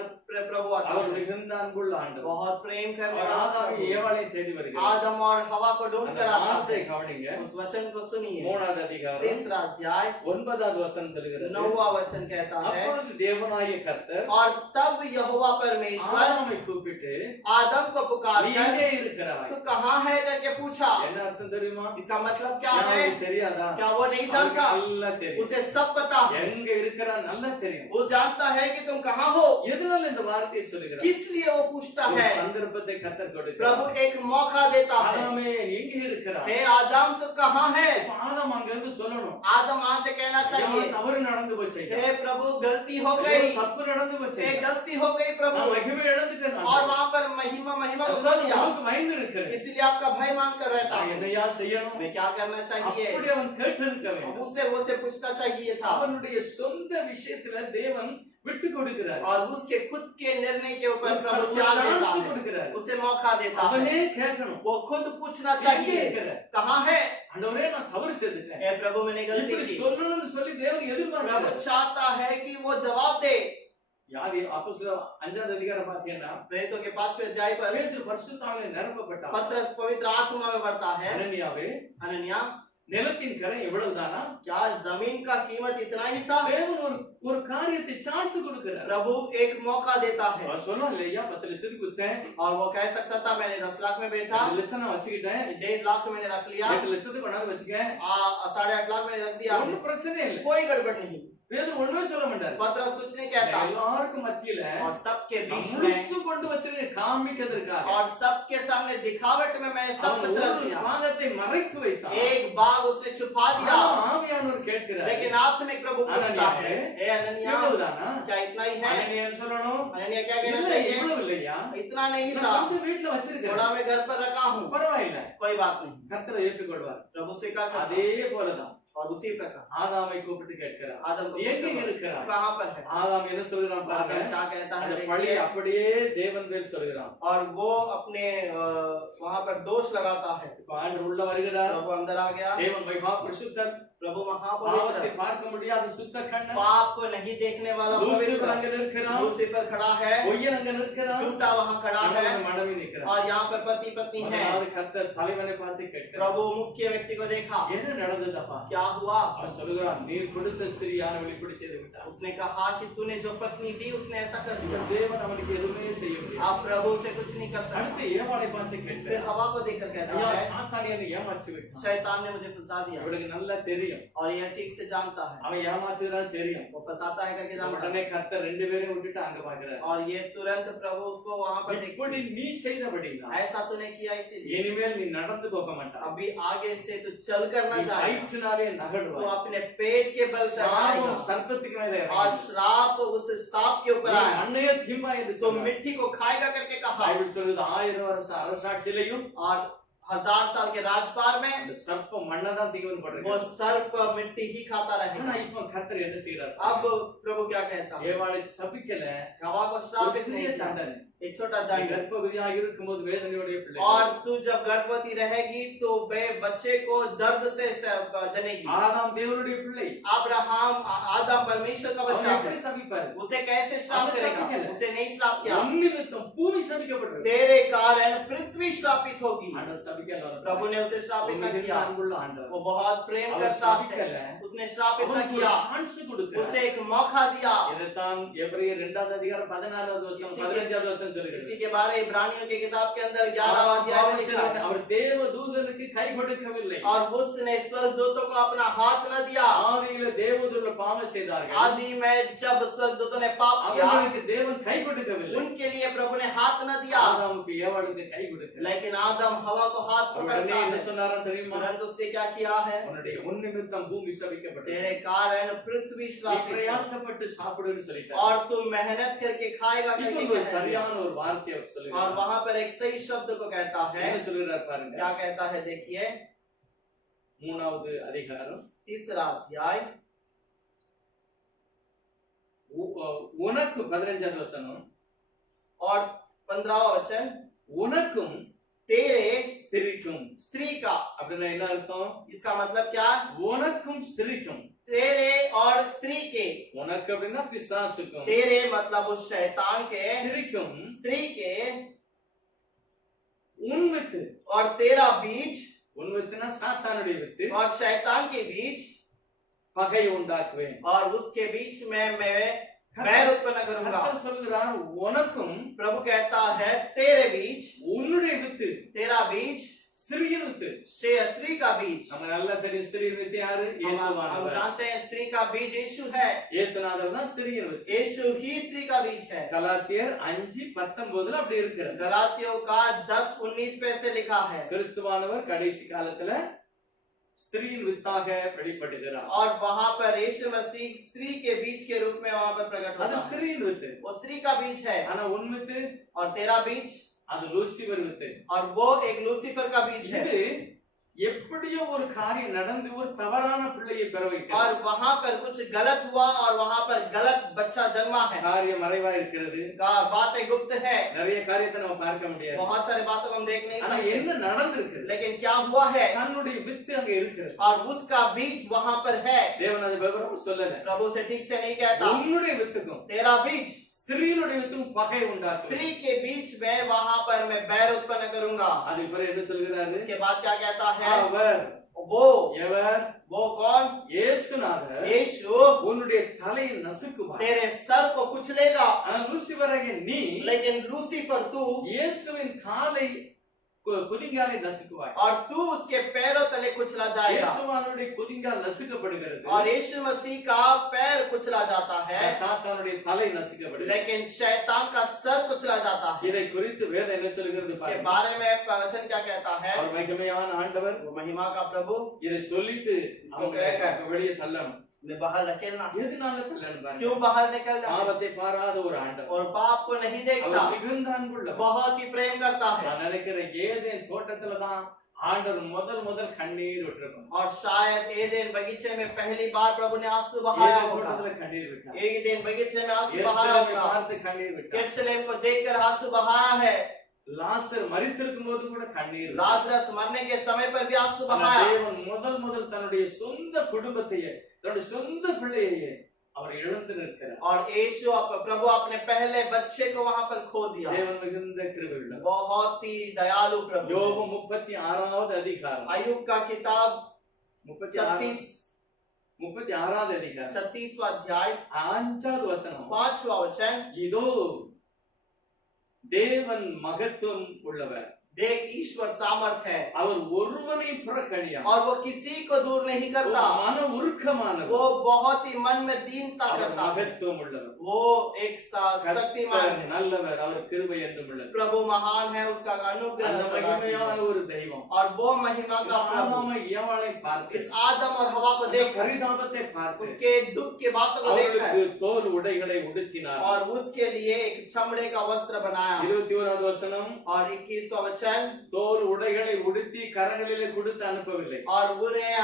प्रभु आता அவர் है, மிகுந்த அன்புள்ள ஆண்டவர். बहुत प्रेम करने அவர் वाला ஆதாமை प्रभु। ஏவாளை தேடி வருகிறார். आदम और हवा को ढूंढ அந்த कर आता வார்த்தையை है। கவனிங்க. उस वचन को सुनिए, 3வது அதிகாரம் तीसरा अध्याय 9வது வசனம் சொல்கிறது. 9वां वचन कहता है, அப்பொழுது தேவனாகிய கர்த்தர் और तब यहोवा परमेश्वर ஆதாமை கூப்பிட்டு, आदम को पुकार நீ कर எங்கே இருக்கிறாய்? तू कहाँ है करके पूछा। என்ன அர்த்தம் தெரியுமா? इसका मतलब क्या है? அவனுக்கு தெரியாதா? क्या वो नहीं जानता? அவனுக்கு நல்லா தெரியும். उसे सब पता है, எங்க இருக்கிறா நல்லா தெரியும். वो जानता है कि तुम कहाँ हो। எதனால இந்த வார்த்தையை சொல்லுகிறார்? किस लिए वो पूछता ஒரு है? சந்தர்ப்பத்தை கர்த்தர் கொடுக்கிறார். प्रभु एक मौका देता है। ஆதாமே நீ எங்கே இருக்கிறாய்? हे आदम तू कहाँ है? இப்ப ஆதாம் அங்க இருந்து சொல்லணும். आदम वहां से कहना ஐயா, चाहिए, தவறு நடந்து போச்சு. हे प्रभु गलती हो ஐயோ, गई, தப்பு நடந்து போச்சு. हे गलती हो गई प्रभु। நான் மகிமை இழந்துட்டேன் நான். और वहां पर महिमा महिमा को खो அதுதான் दिया, உனக்கு பயந்து இருக்கிறேன். इसलिए आपका भय मान कर रहता நான் है। என்னையா செய்யணும்? मैं क्या करना चाहिए? அப்படி அவன் கேட்டிருக்க வேண்டும். उससे पूछना चाहिए था। அவனுடைய சொந்த விஷயத்துல தேவன் விட்டு கொடுக்கிறார். और उसके खुद के निर्णय के ऊपर ஒரு प्रभु त्याग देता சான்ஸ் है, கொடுக்கிறார். उसे मौका देता है। அவனே கேட்கணும். वो खुद पूछना எங்கே चाहिए, இருக்கிற? कहाँ है? ஆண்டவரே நான் தவறு செய்துட்டேன். हे प्रभु मैंने गलती இப்படி की। சொல்லணும்னு சொல்லி தேவன் प्रभु எதிர்பார்க்கிறார். चाहता है कि वो जवाब दे। யாதி அப்போஸ்தலர் 5வது அதிகாரம் பார்த்தீங்கன்னா प्रेरितों के 5वें अध्याय पर பேதுரு பரிசுத்தாவிலே நிரப்பப்பட்டார். पत्रस पवित्र आत्मा में बढ़ता है। அனனியாவே अनन्या, நிலத்தின் கரை எவ்வளவுதானா? क्या जमीन का कीमत इतना ही था? தேவன் ஒரு காரியத்தை சான்ஸ் கொடுக்கிறார். प्रभु एक मौका देता है। அவர் சொல்லலாம் இல்லையா 10 லட்சத்துக்கு வித்தேன், और वो कह सकता था मैंने 10 लाख में बेचा, 2 லட்சம் நான் வச்சுக்கிட்டேன், 1.5 लाख मैंने रख लिया, 8 லட்சத்துக்கு கொண்டாந்து வச்சுக்கேன், 8.5 लाख मैंने रख दिया, ஒண்ணும் பிரச்சனை இல்லை. कोई गड़बड़ नहीं। பேதுரு ஒண்ணுமே சொல்ல மாட்டார். पत्रस कुछ नहीं कहता, எல்லாருக்கும் மத்தியில और सबके बीच में முழுசு கொண்டு வச்சிருக்க காமிக்கிறதுக்காக और सबके सामने दिखावट में मैं सब அவன் कुछ रख ஒரு दिया। பாகத்தை மறைத்து வைத்தான். एक बाग उसने छुपा दिया। ஆவியானவர் கேட்கிறார். लेकिन आत्मिक प्रभु पूछता है, हे अनन्या, இவ்வளவுதானா? क्या इतना ही है? அனனியான்னு சொல்லணும். अनन्या क्या कहना இல்ல, चाहिए? இவ்வளவு இல்லையா? इतना नहीं நான் था, கொஞ்சம் வீட்டுல வச்சிருக்கேன். थोड़ा मैं घर पर रखा हूँ, பரவாயில்லை. कोई बात नहीं। கர்த்தரை ஏற்றுக்கொள்வார். प्रभु स्वीकार करता அதே போலதான் और उसी प्रकार ஆதாமை கூப்பிட்டு கேட்கிறார். आदम को எங்க पूछता है, இருக்கிறார்? कहाँ पर है? ஆதாம் என்ன சொல்றான் आदम பாருங்க. क्या कहता है அந்த देखिए, பழி அப்படியே தேவன் மேல் சொல்கிறான். और वो अपने वहां पर दोष लगाता है। இப்ப ஆண்டவர் உள்ள வருகிறார். प्रभु अंदर आ गया, தேவன் மகா பரிசுத்தர், प्रभु பாவத்தை महापवित्र, பார்க்க முடியாத சுத்த கண்ணன், पाप को नहीं देखने वाला லூசிபர் पवित्र, அங்க நிற்கிறான், लूसीफर खड़ा है, பொய்யன் அங்க நிற்கிறான், झूठा वहां खड़ा है, கணவன் மனைவி நிற்கிறான். और यहाँ पर पति पत्नी है। முதலாவது கர்த்தர் தலைவனை பார்த்து கேட்கிறார். प्रभु मुख्य व्यक्ति को देखा, என்ன நடந்ததப்பா? क्या हुआ? அவன் சொல்லுகிறான், நீர் கொடுத்த ஸ்திரியானவள் இப்படி செய்து விட்டார். उसने कहा कि तूने जो पत्नी दी उसने ऐसा कर दिया। தேவன் அவனுக்கு எதுவுமே செய்ய முடியாது. आप प्रभु से कुछ नहीं कर सकते। அடுத்து ஏவாளை பார்த்து फिर கேட்கிறார். हवा को देखकर कहता ஐயா है, சாத்தான் என்னை ஏமாற்றி விட்டான். शैतान ने मुझे फंसा दिया, இவளுக்கு நல்லா தெரியும், और यह ठीक से जानता है, அவன் ஏமாற்றுறான்னு தெரியும். वो फंसाता है करके जानता है। உடனே கர்த்தர் 2 பேரையும் விட்டுட்டு அங்க பாக்குறார். और ये तुरंत प्रभु उसको वहां पर देखते இப்படி நீ செய்தபடினா ऐसा तूने किया इसीलिए இனிமேல் நீ நடந்து போக மாட்டாய். अभी आगे से तू चल कर நீ ना जाएगा, வயிற்றினாலே तू நகடுவாய். अपने पेट के बल से சாபம் आएगा, சர்ப்பத்துக்கு மேலே और இறங்கும். श्राप उस सांप के ऊपर நீ आएगा, மண்ணையே திம்பா என்று तो சொன்னார். मिट्टी को खाएगा करके कहा। பைபிள் சொல்லுது 1000 வருஷ அரசாட்சியிலையும் और 1000 साल के राजपाल में அந்த சர்ப்பம் மண்ணை தான் திங்கன்னு वो போட்டிருக்கு. सर्प मिट्टी ही खाता ஆனா रहेगा। இப்ப கர்த்தர் என்ன செய்யறார்? अब प्रभु क्या कहता है, ஏவாளை சபிக்கல, हवा को ஒரு श्रापित சிறிய नहीं किया, தண்டனை. एक छोटा நீ दंड। கர்ப்பவதியாக இருக்கும்போது வேதனையோடைய பிள்ளை. और तू जब गर्भवती रहेगी तो वे बच्चे को दर्द से जनेगी। ஆதாம் தேவனுடைய பிள்ளை. अब्राहम आदम परमेश्वर का அவன் बच्चा எப்படி है, சபிப்பார்? उसे कैसे श्राप அவனை करेगा? சபிக்கல. उसे नहीं श्राप किया, உன் நிமித்தம் பூமி சபிக்கப்பட்டது. तेरे कारण पृथ्वी श्रापित होगी। ஆண்டவர் சபிக்கல. प्रभु ने उसे श्रापित न மிகுந்த किया, அன்புள்ள ஆண்டவர். वो बहुत प्रेम அவர் करता है, சபிக்கல. उसने श्रापित न அவனுக்கு ஒரு किया, சான்ஸ் கொடுக்கிறார். उसे एक मौका दिया। இதைத்தான் எபிரேயர் 2வது அதிகாரம் 14வது வசனம் 15வது வசனம் சொல்லுகிறது. इसी के बारे इब्रानियों की किताब के अंदर 11वां अध्याय में लिखा है, அவர் தேவ தூதனுக்கு கை கொடுக்கவில்லை. और उसने स्वर्गदूतों को अपना हाथ न दिया। ஆதியில தேவதூதர்கள் பாவம் செய்தார்கள். आदि में जब स्वर्गदूतों ने पाप किया, அவர்களுக்கு தேவன் கை கொடுக்கவில்லை. उनके लिए प्रभु ने हाथ न दिया, ஆதாமுக்கு ஏவாளுக்கு கை கொடுக்கல. लेकिन आदम हवा को हाथ உடனே पकड़ता என்ன है। சொன்னாரா தெரியுமா? तुरंत उसने क्या किया है, உன்னுடைய உன் நிமித்தம் பூமி சபிக்கப்பட்டது. तेरे कारण पृथ्वी நீ श्रापित है, பிரயாசப்பட்டு சாப்பிடுன்னு சொல்லிட்டார். और तू मेहनत करके खाएगा करके இப்போ ஒரு कह दिया। சரியான ஒரு வார்த்தையை அவர் और சொல்லுகிறார். वहां पर एक सही शब्द को कहता है, என்ன சொல்லுகிறார் பாருங்க. क्या कहता है देखिए, 3வது அதிகாரம் 3रा अध्याय உனக்கு 15வது வசனம், और 15वां वचन, உனக்கும் तेरे ஸ்திரிக்கும். स्त्री का, அப்படின்னா என்ன அர்த்தம்? इसका मतलब क्या है? உனக்கும் ஸ்திரிக்கும். तेरे और स्त्री के, உனக்கு அப்படின்னா பிசாசுக்கும், तेरे मतलब उस शैतान के, ஸ்திரிக்கும் स्त्री के, உன் வித்து. और तेरा बीज, உன் வித்துனா சாத்தானுடைய வித்து. और शैतान के बीच, பகை உண்டாக்குவேன். और उसके बीच में मैं बैर उत्पन्न करूंगा। கர்த்தர் சொல்கிறார் உனக்கும், प्रभु कहता है तेरे बीच, உன்னுடைய வித்து, तेरा बीज, சிறிய வித்து. स्त्री का बीज। நம்ம நல்லா தெரியும் சிறிய வித்து யாரு? हम இயேசுவானவர். जानते हैं स्त्री का बीज यीशु है, இயேசுநாதர் தான் சிறிய வித்து. यीशु ही स्त्री का बीज है। கலாத்தியர் 5:19 அப்படி இருக்கிறது. गलातियों का 10:19 पे से लिखा है। கிறிஸ்துவானவர் கடைசி காலத்துல ஸ்திரீயின் வித்தாக வெளிப்படுகிறார். और वहां पर यीशु मसीह स्त्री के बीज के रूप में वहां पर प्रकट அது होता है। ஸ்திரீயின் வித்து. वो स्त्री का बीज है। ஆனா உன் வித்து और तेरा बीज, அது லூசிபர் வித்து. और वो एक लूसीफर का बीज है। இது எப்படியோ ஒரு காரியம் நடந்து ஒரு தவறான பிள்ளையை பெற வைக்கிறது. और वहां पर कुछ गलत हुआ और वहां पर गलत बच्चा जन्मा है। காரியம் மறைவா இருக்கிறது. बातें गुप्त है, நிறைய காரியத்தை நம்ம பார்க்க முடியாது. बहुत सारी बातों को हम देख नहीं ஆனா सकते, என்ன நடந்திருக்கு? लेकिन क्या हुआ है? தன்னுடைய வித்து அங்க இருக்கிறது. और उसका बीज वहां पर है। தேவன் அது விவரம் சொல்லல. प्रभु से ठीक से नहीं कहता। உன்னுடைய வித்துக்கும் तेरा बीज, ஸ்திரீனுடைய வித்துக்கும் பகை உண்டாக்கும். स्त्री के बीच में वहां पर मैं बैर उत्पन्न करूंगा। அதுக்கு பிறகு என்ன சொல்கிறாரு? इसके बाद क्या कहता है? அவர், वो, எவர்? वो कौन? இயேசுநாதர் यीशु உன்னுடைய தலையை நசுக்குவார். तेरे सर को कुचलेगा, ஆனா லூசிபராகிய நீ लेकिन लूसीफर तू, இயேசுவின் காலை குதிங்காலை நசுக்குவாய். और तू उसके पैरों तले कुचला जाएगा। இயேசுவானுடைய குதிங்கால் நசுக்கப்படுகிறது. और यीशु मसीह का पैर कुचला जाता है, சாத்தானுடைய தலை நசுக்கப்படுகிறது. लेकिन शैतान का सर कुचला जाता है। இதை குறித்து வேதம் என்ன சொல்கிறது इसके பாருங்க. बारे में वचन क्या कहता है? அவர் மகிமையான ஆண்டவர் वो महिमा का प्रभु இதை சொல்லிட்டு அவங்க வெளியே தள்ளணும். ने बाहर धकेलना। எதனால தள்ளணும் பாருங்க. क्यों बाहर निकलना? பாவத்தை பாராத ஒரு ஆண்டவர். और पाप को नहीं देखता, அவர் மிகுந்த அன்புள்ளவர். बहुत ही प्रेम करता है। நான் நினைக்கிறேன் ஏதேன் தோட்டத்துல தான் ஆண்டவர் முதல் கண்ணீர் விட்டிருக்கும். और शायद एदेन बगीचे में पहली बार प्रभु ने आंसू बहाया ஏதேன் होगा। தோட்டத்துல கண்ணீர் விட்டார். एक दिन बगीचे में आंसू बहाया எருசலேமை होगा, பார்த்து கண்ணீர் விட்டார். यरूशलेम को देखकर आंसू बहाया है। லாசர் மரித்திருக்கும் போது கூட கண்ணீர் விட்டார். लाजरस मरने के समय पर भी आंसू ஆனா बहाया। தேவன் முதல் தன்னுடைய சொந்த குடும்பத்தையே தன்னுடைய சொந்த பிள்ளையையே அவர் இழந்து நிற்கிறார். और यीशु प्रभु अपने पहले बच्चे को वहां पर खो दिया। தேவன் மிகுந்த கிருபை உள்ளவர். बहुत ही दयालु प्रभु। யோபு 36வது அதிகாரம், अय्यूब का किताब 36வது அதிகாரம் 36वां अध्याय 5வது வசனம். 5वां वचन, இதோ தேவன் மகத்துவம் உள்ளவர், देख ईश्वर सामर्थ है அவர் ஒருவனை புறக்கணியார், और वो किसी को दूर नहीं करता। மன உருக்கமானவர், वो बहुत ही मन में दीनता அவர் करता है। மகத்துவம் உள்ளவர். वो एक शक्तिमान கர்த்தர் है। நல்லவர், அவர் கிருபை என்றும் உள்ளது. प्रभु महान है, उसका अनुग्रह அந்த सदा की மகிமையான है। ஒரு தெய்வம் और वो महिमा का प्रभु ஆதாமை ஏவாளை பார்த்து इस आदम और हवा को அந்த देख பரிதாபத்தை பார்த்து उसके दुख के बातों को देखकर அவர்களுக்கு தோல் உடைகளை உடுத்தினார். और उसके लिए एक चमड़े का वस्त्र बनाया। 21வது வசனம், और 21वां वचन, தோல் உடைகளை உடுத்தி கரங்களிலே கொடுத்து அனுப்பவில்லை, और उन्हें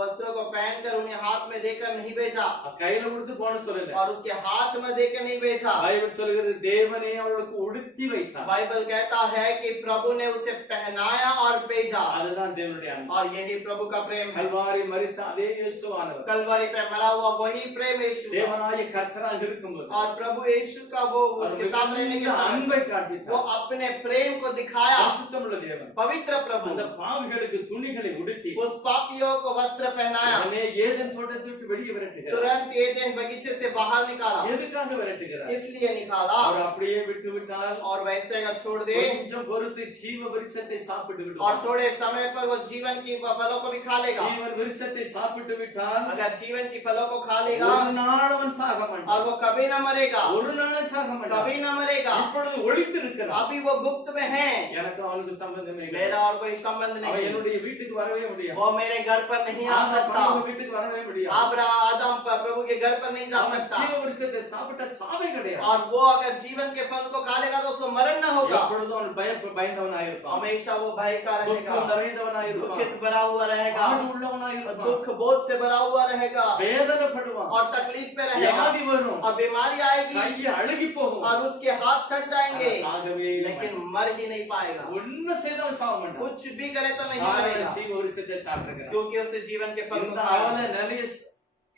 वस्त्रों को पहनकर उन्हें हाथ में देकर नहीं भेजा, கையில கொடுத்து போன சொல்லல. और उसके हाथ में देकर नहीं भेजा। பைபிள் சொல்கிறது தேவனே அவர்களுக்கு உடுத்தி வைத்தார். बाइबल कहता है कि प्रभु ने उसे पहनाया और भेजा। அதுதான் தேவனுடைய அன்பு. और यही प्रभु का प्रेम है। கல்வாரி மரித்த அதே இயேசுவானவர் कलवरी पे मरा हुआ वही प्रेम यीशु का। தேவனாய கர்த்தராக இருக்கும்போது और प्रभु यीशु का वो उसके साथ रहने के समय அன்பை वो காண்பித்தார். अपने प्रेम को दिखाया। பரிசுத்தமுள்ள தேவன் पवित्र प्रभु அந்த பாவிகளுக்கு துணிகளை உடுத்தி उस पापियों को वस्त्र पहनाया। அவனே ஏதேன் தோட்டத்தை விட்டு வெளியே விரட்டுகிறார். तुरंत एदेन बगीचे से बाहर निकाला। எதுக்காக விரட்டுகிறார்? इसलिए निकाला। அவர் அப்படியே விட்டு விட்டால் और वैसे अगर छोड़ दे கொஞ்சம் பொறுத்து ஜீவ விருட்சத்தை சாப்பிட்டு और விடுவார். थोड़े समय पर वो जीवन की फलों को भी खा लेगा। ஜீவன் விருட்சத்தை சாப்பிட்டு விட்டால் अगर जीवन की फलों को खा लेगा ஒரு நாள் அவன் சாக और மாட்டான். वो कभी न मरेगा, ஒரு நாள் சாக மாட்டான். कभी न मरेगा। இப்பொழுது ஒளித்து இருக்கிறான். अभी वो गुप्त में है। எனக்கு அவனுக்கு சம்பந்தமே இல்லை. मेरा और कोई संबंध அவன் नहीं। என்னுடைய வீட்டுக்கு வரவே முடியாது. वो मेरे घर पर नहीं आ सकता। அவன் வீட்டுக்கு வரவே முடியாது. आदम प्रभु के घर पर नहीं जा அவன் सकता। ஜீவ விருட்சத்தை சாப்பிட்ட சாவே கிடையாது. और वो अगर जीवन के फल को खा लेगा तो उसको मरण न होगा। அப்பொழுது அவன் பயந்தவனாய் இருப்பான், हमेशा वो भय का रहेगा, துக்கம் நிறைந்தவனாய் இருப்பான், दुखित भरा हुआ रहेगा, ஆடு உள்ளவனாய் இருப்பான், दुख बोझ से भरा हुआ रहेगा வேதனைப்படுவான், और तकलीफ में रहेगा வியாதி வரும், और बीमारी आएगी கையை அழுகி போகும், और उसके हाथ सड़ जाएंगे, ஆனா சாகவே இல்லை. लेकिन मर ही नहीं पाएगा, ஒன்னும் செய்தாலும் சாக மாட்டான். कुछ भी करे तो नहीं காரணம் मरेगा, ஜீவ விருட்சத்தை சாப்பிட்டிருக்கிறான். क्योंकि उसे जीवन के फल को இந்த खाया। அவல நிலைய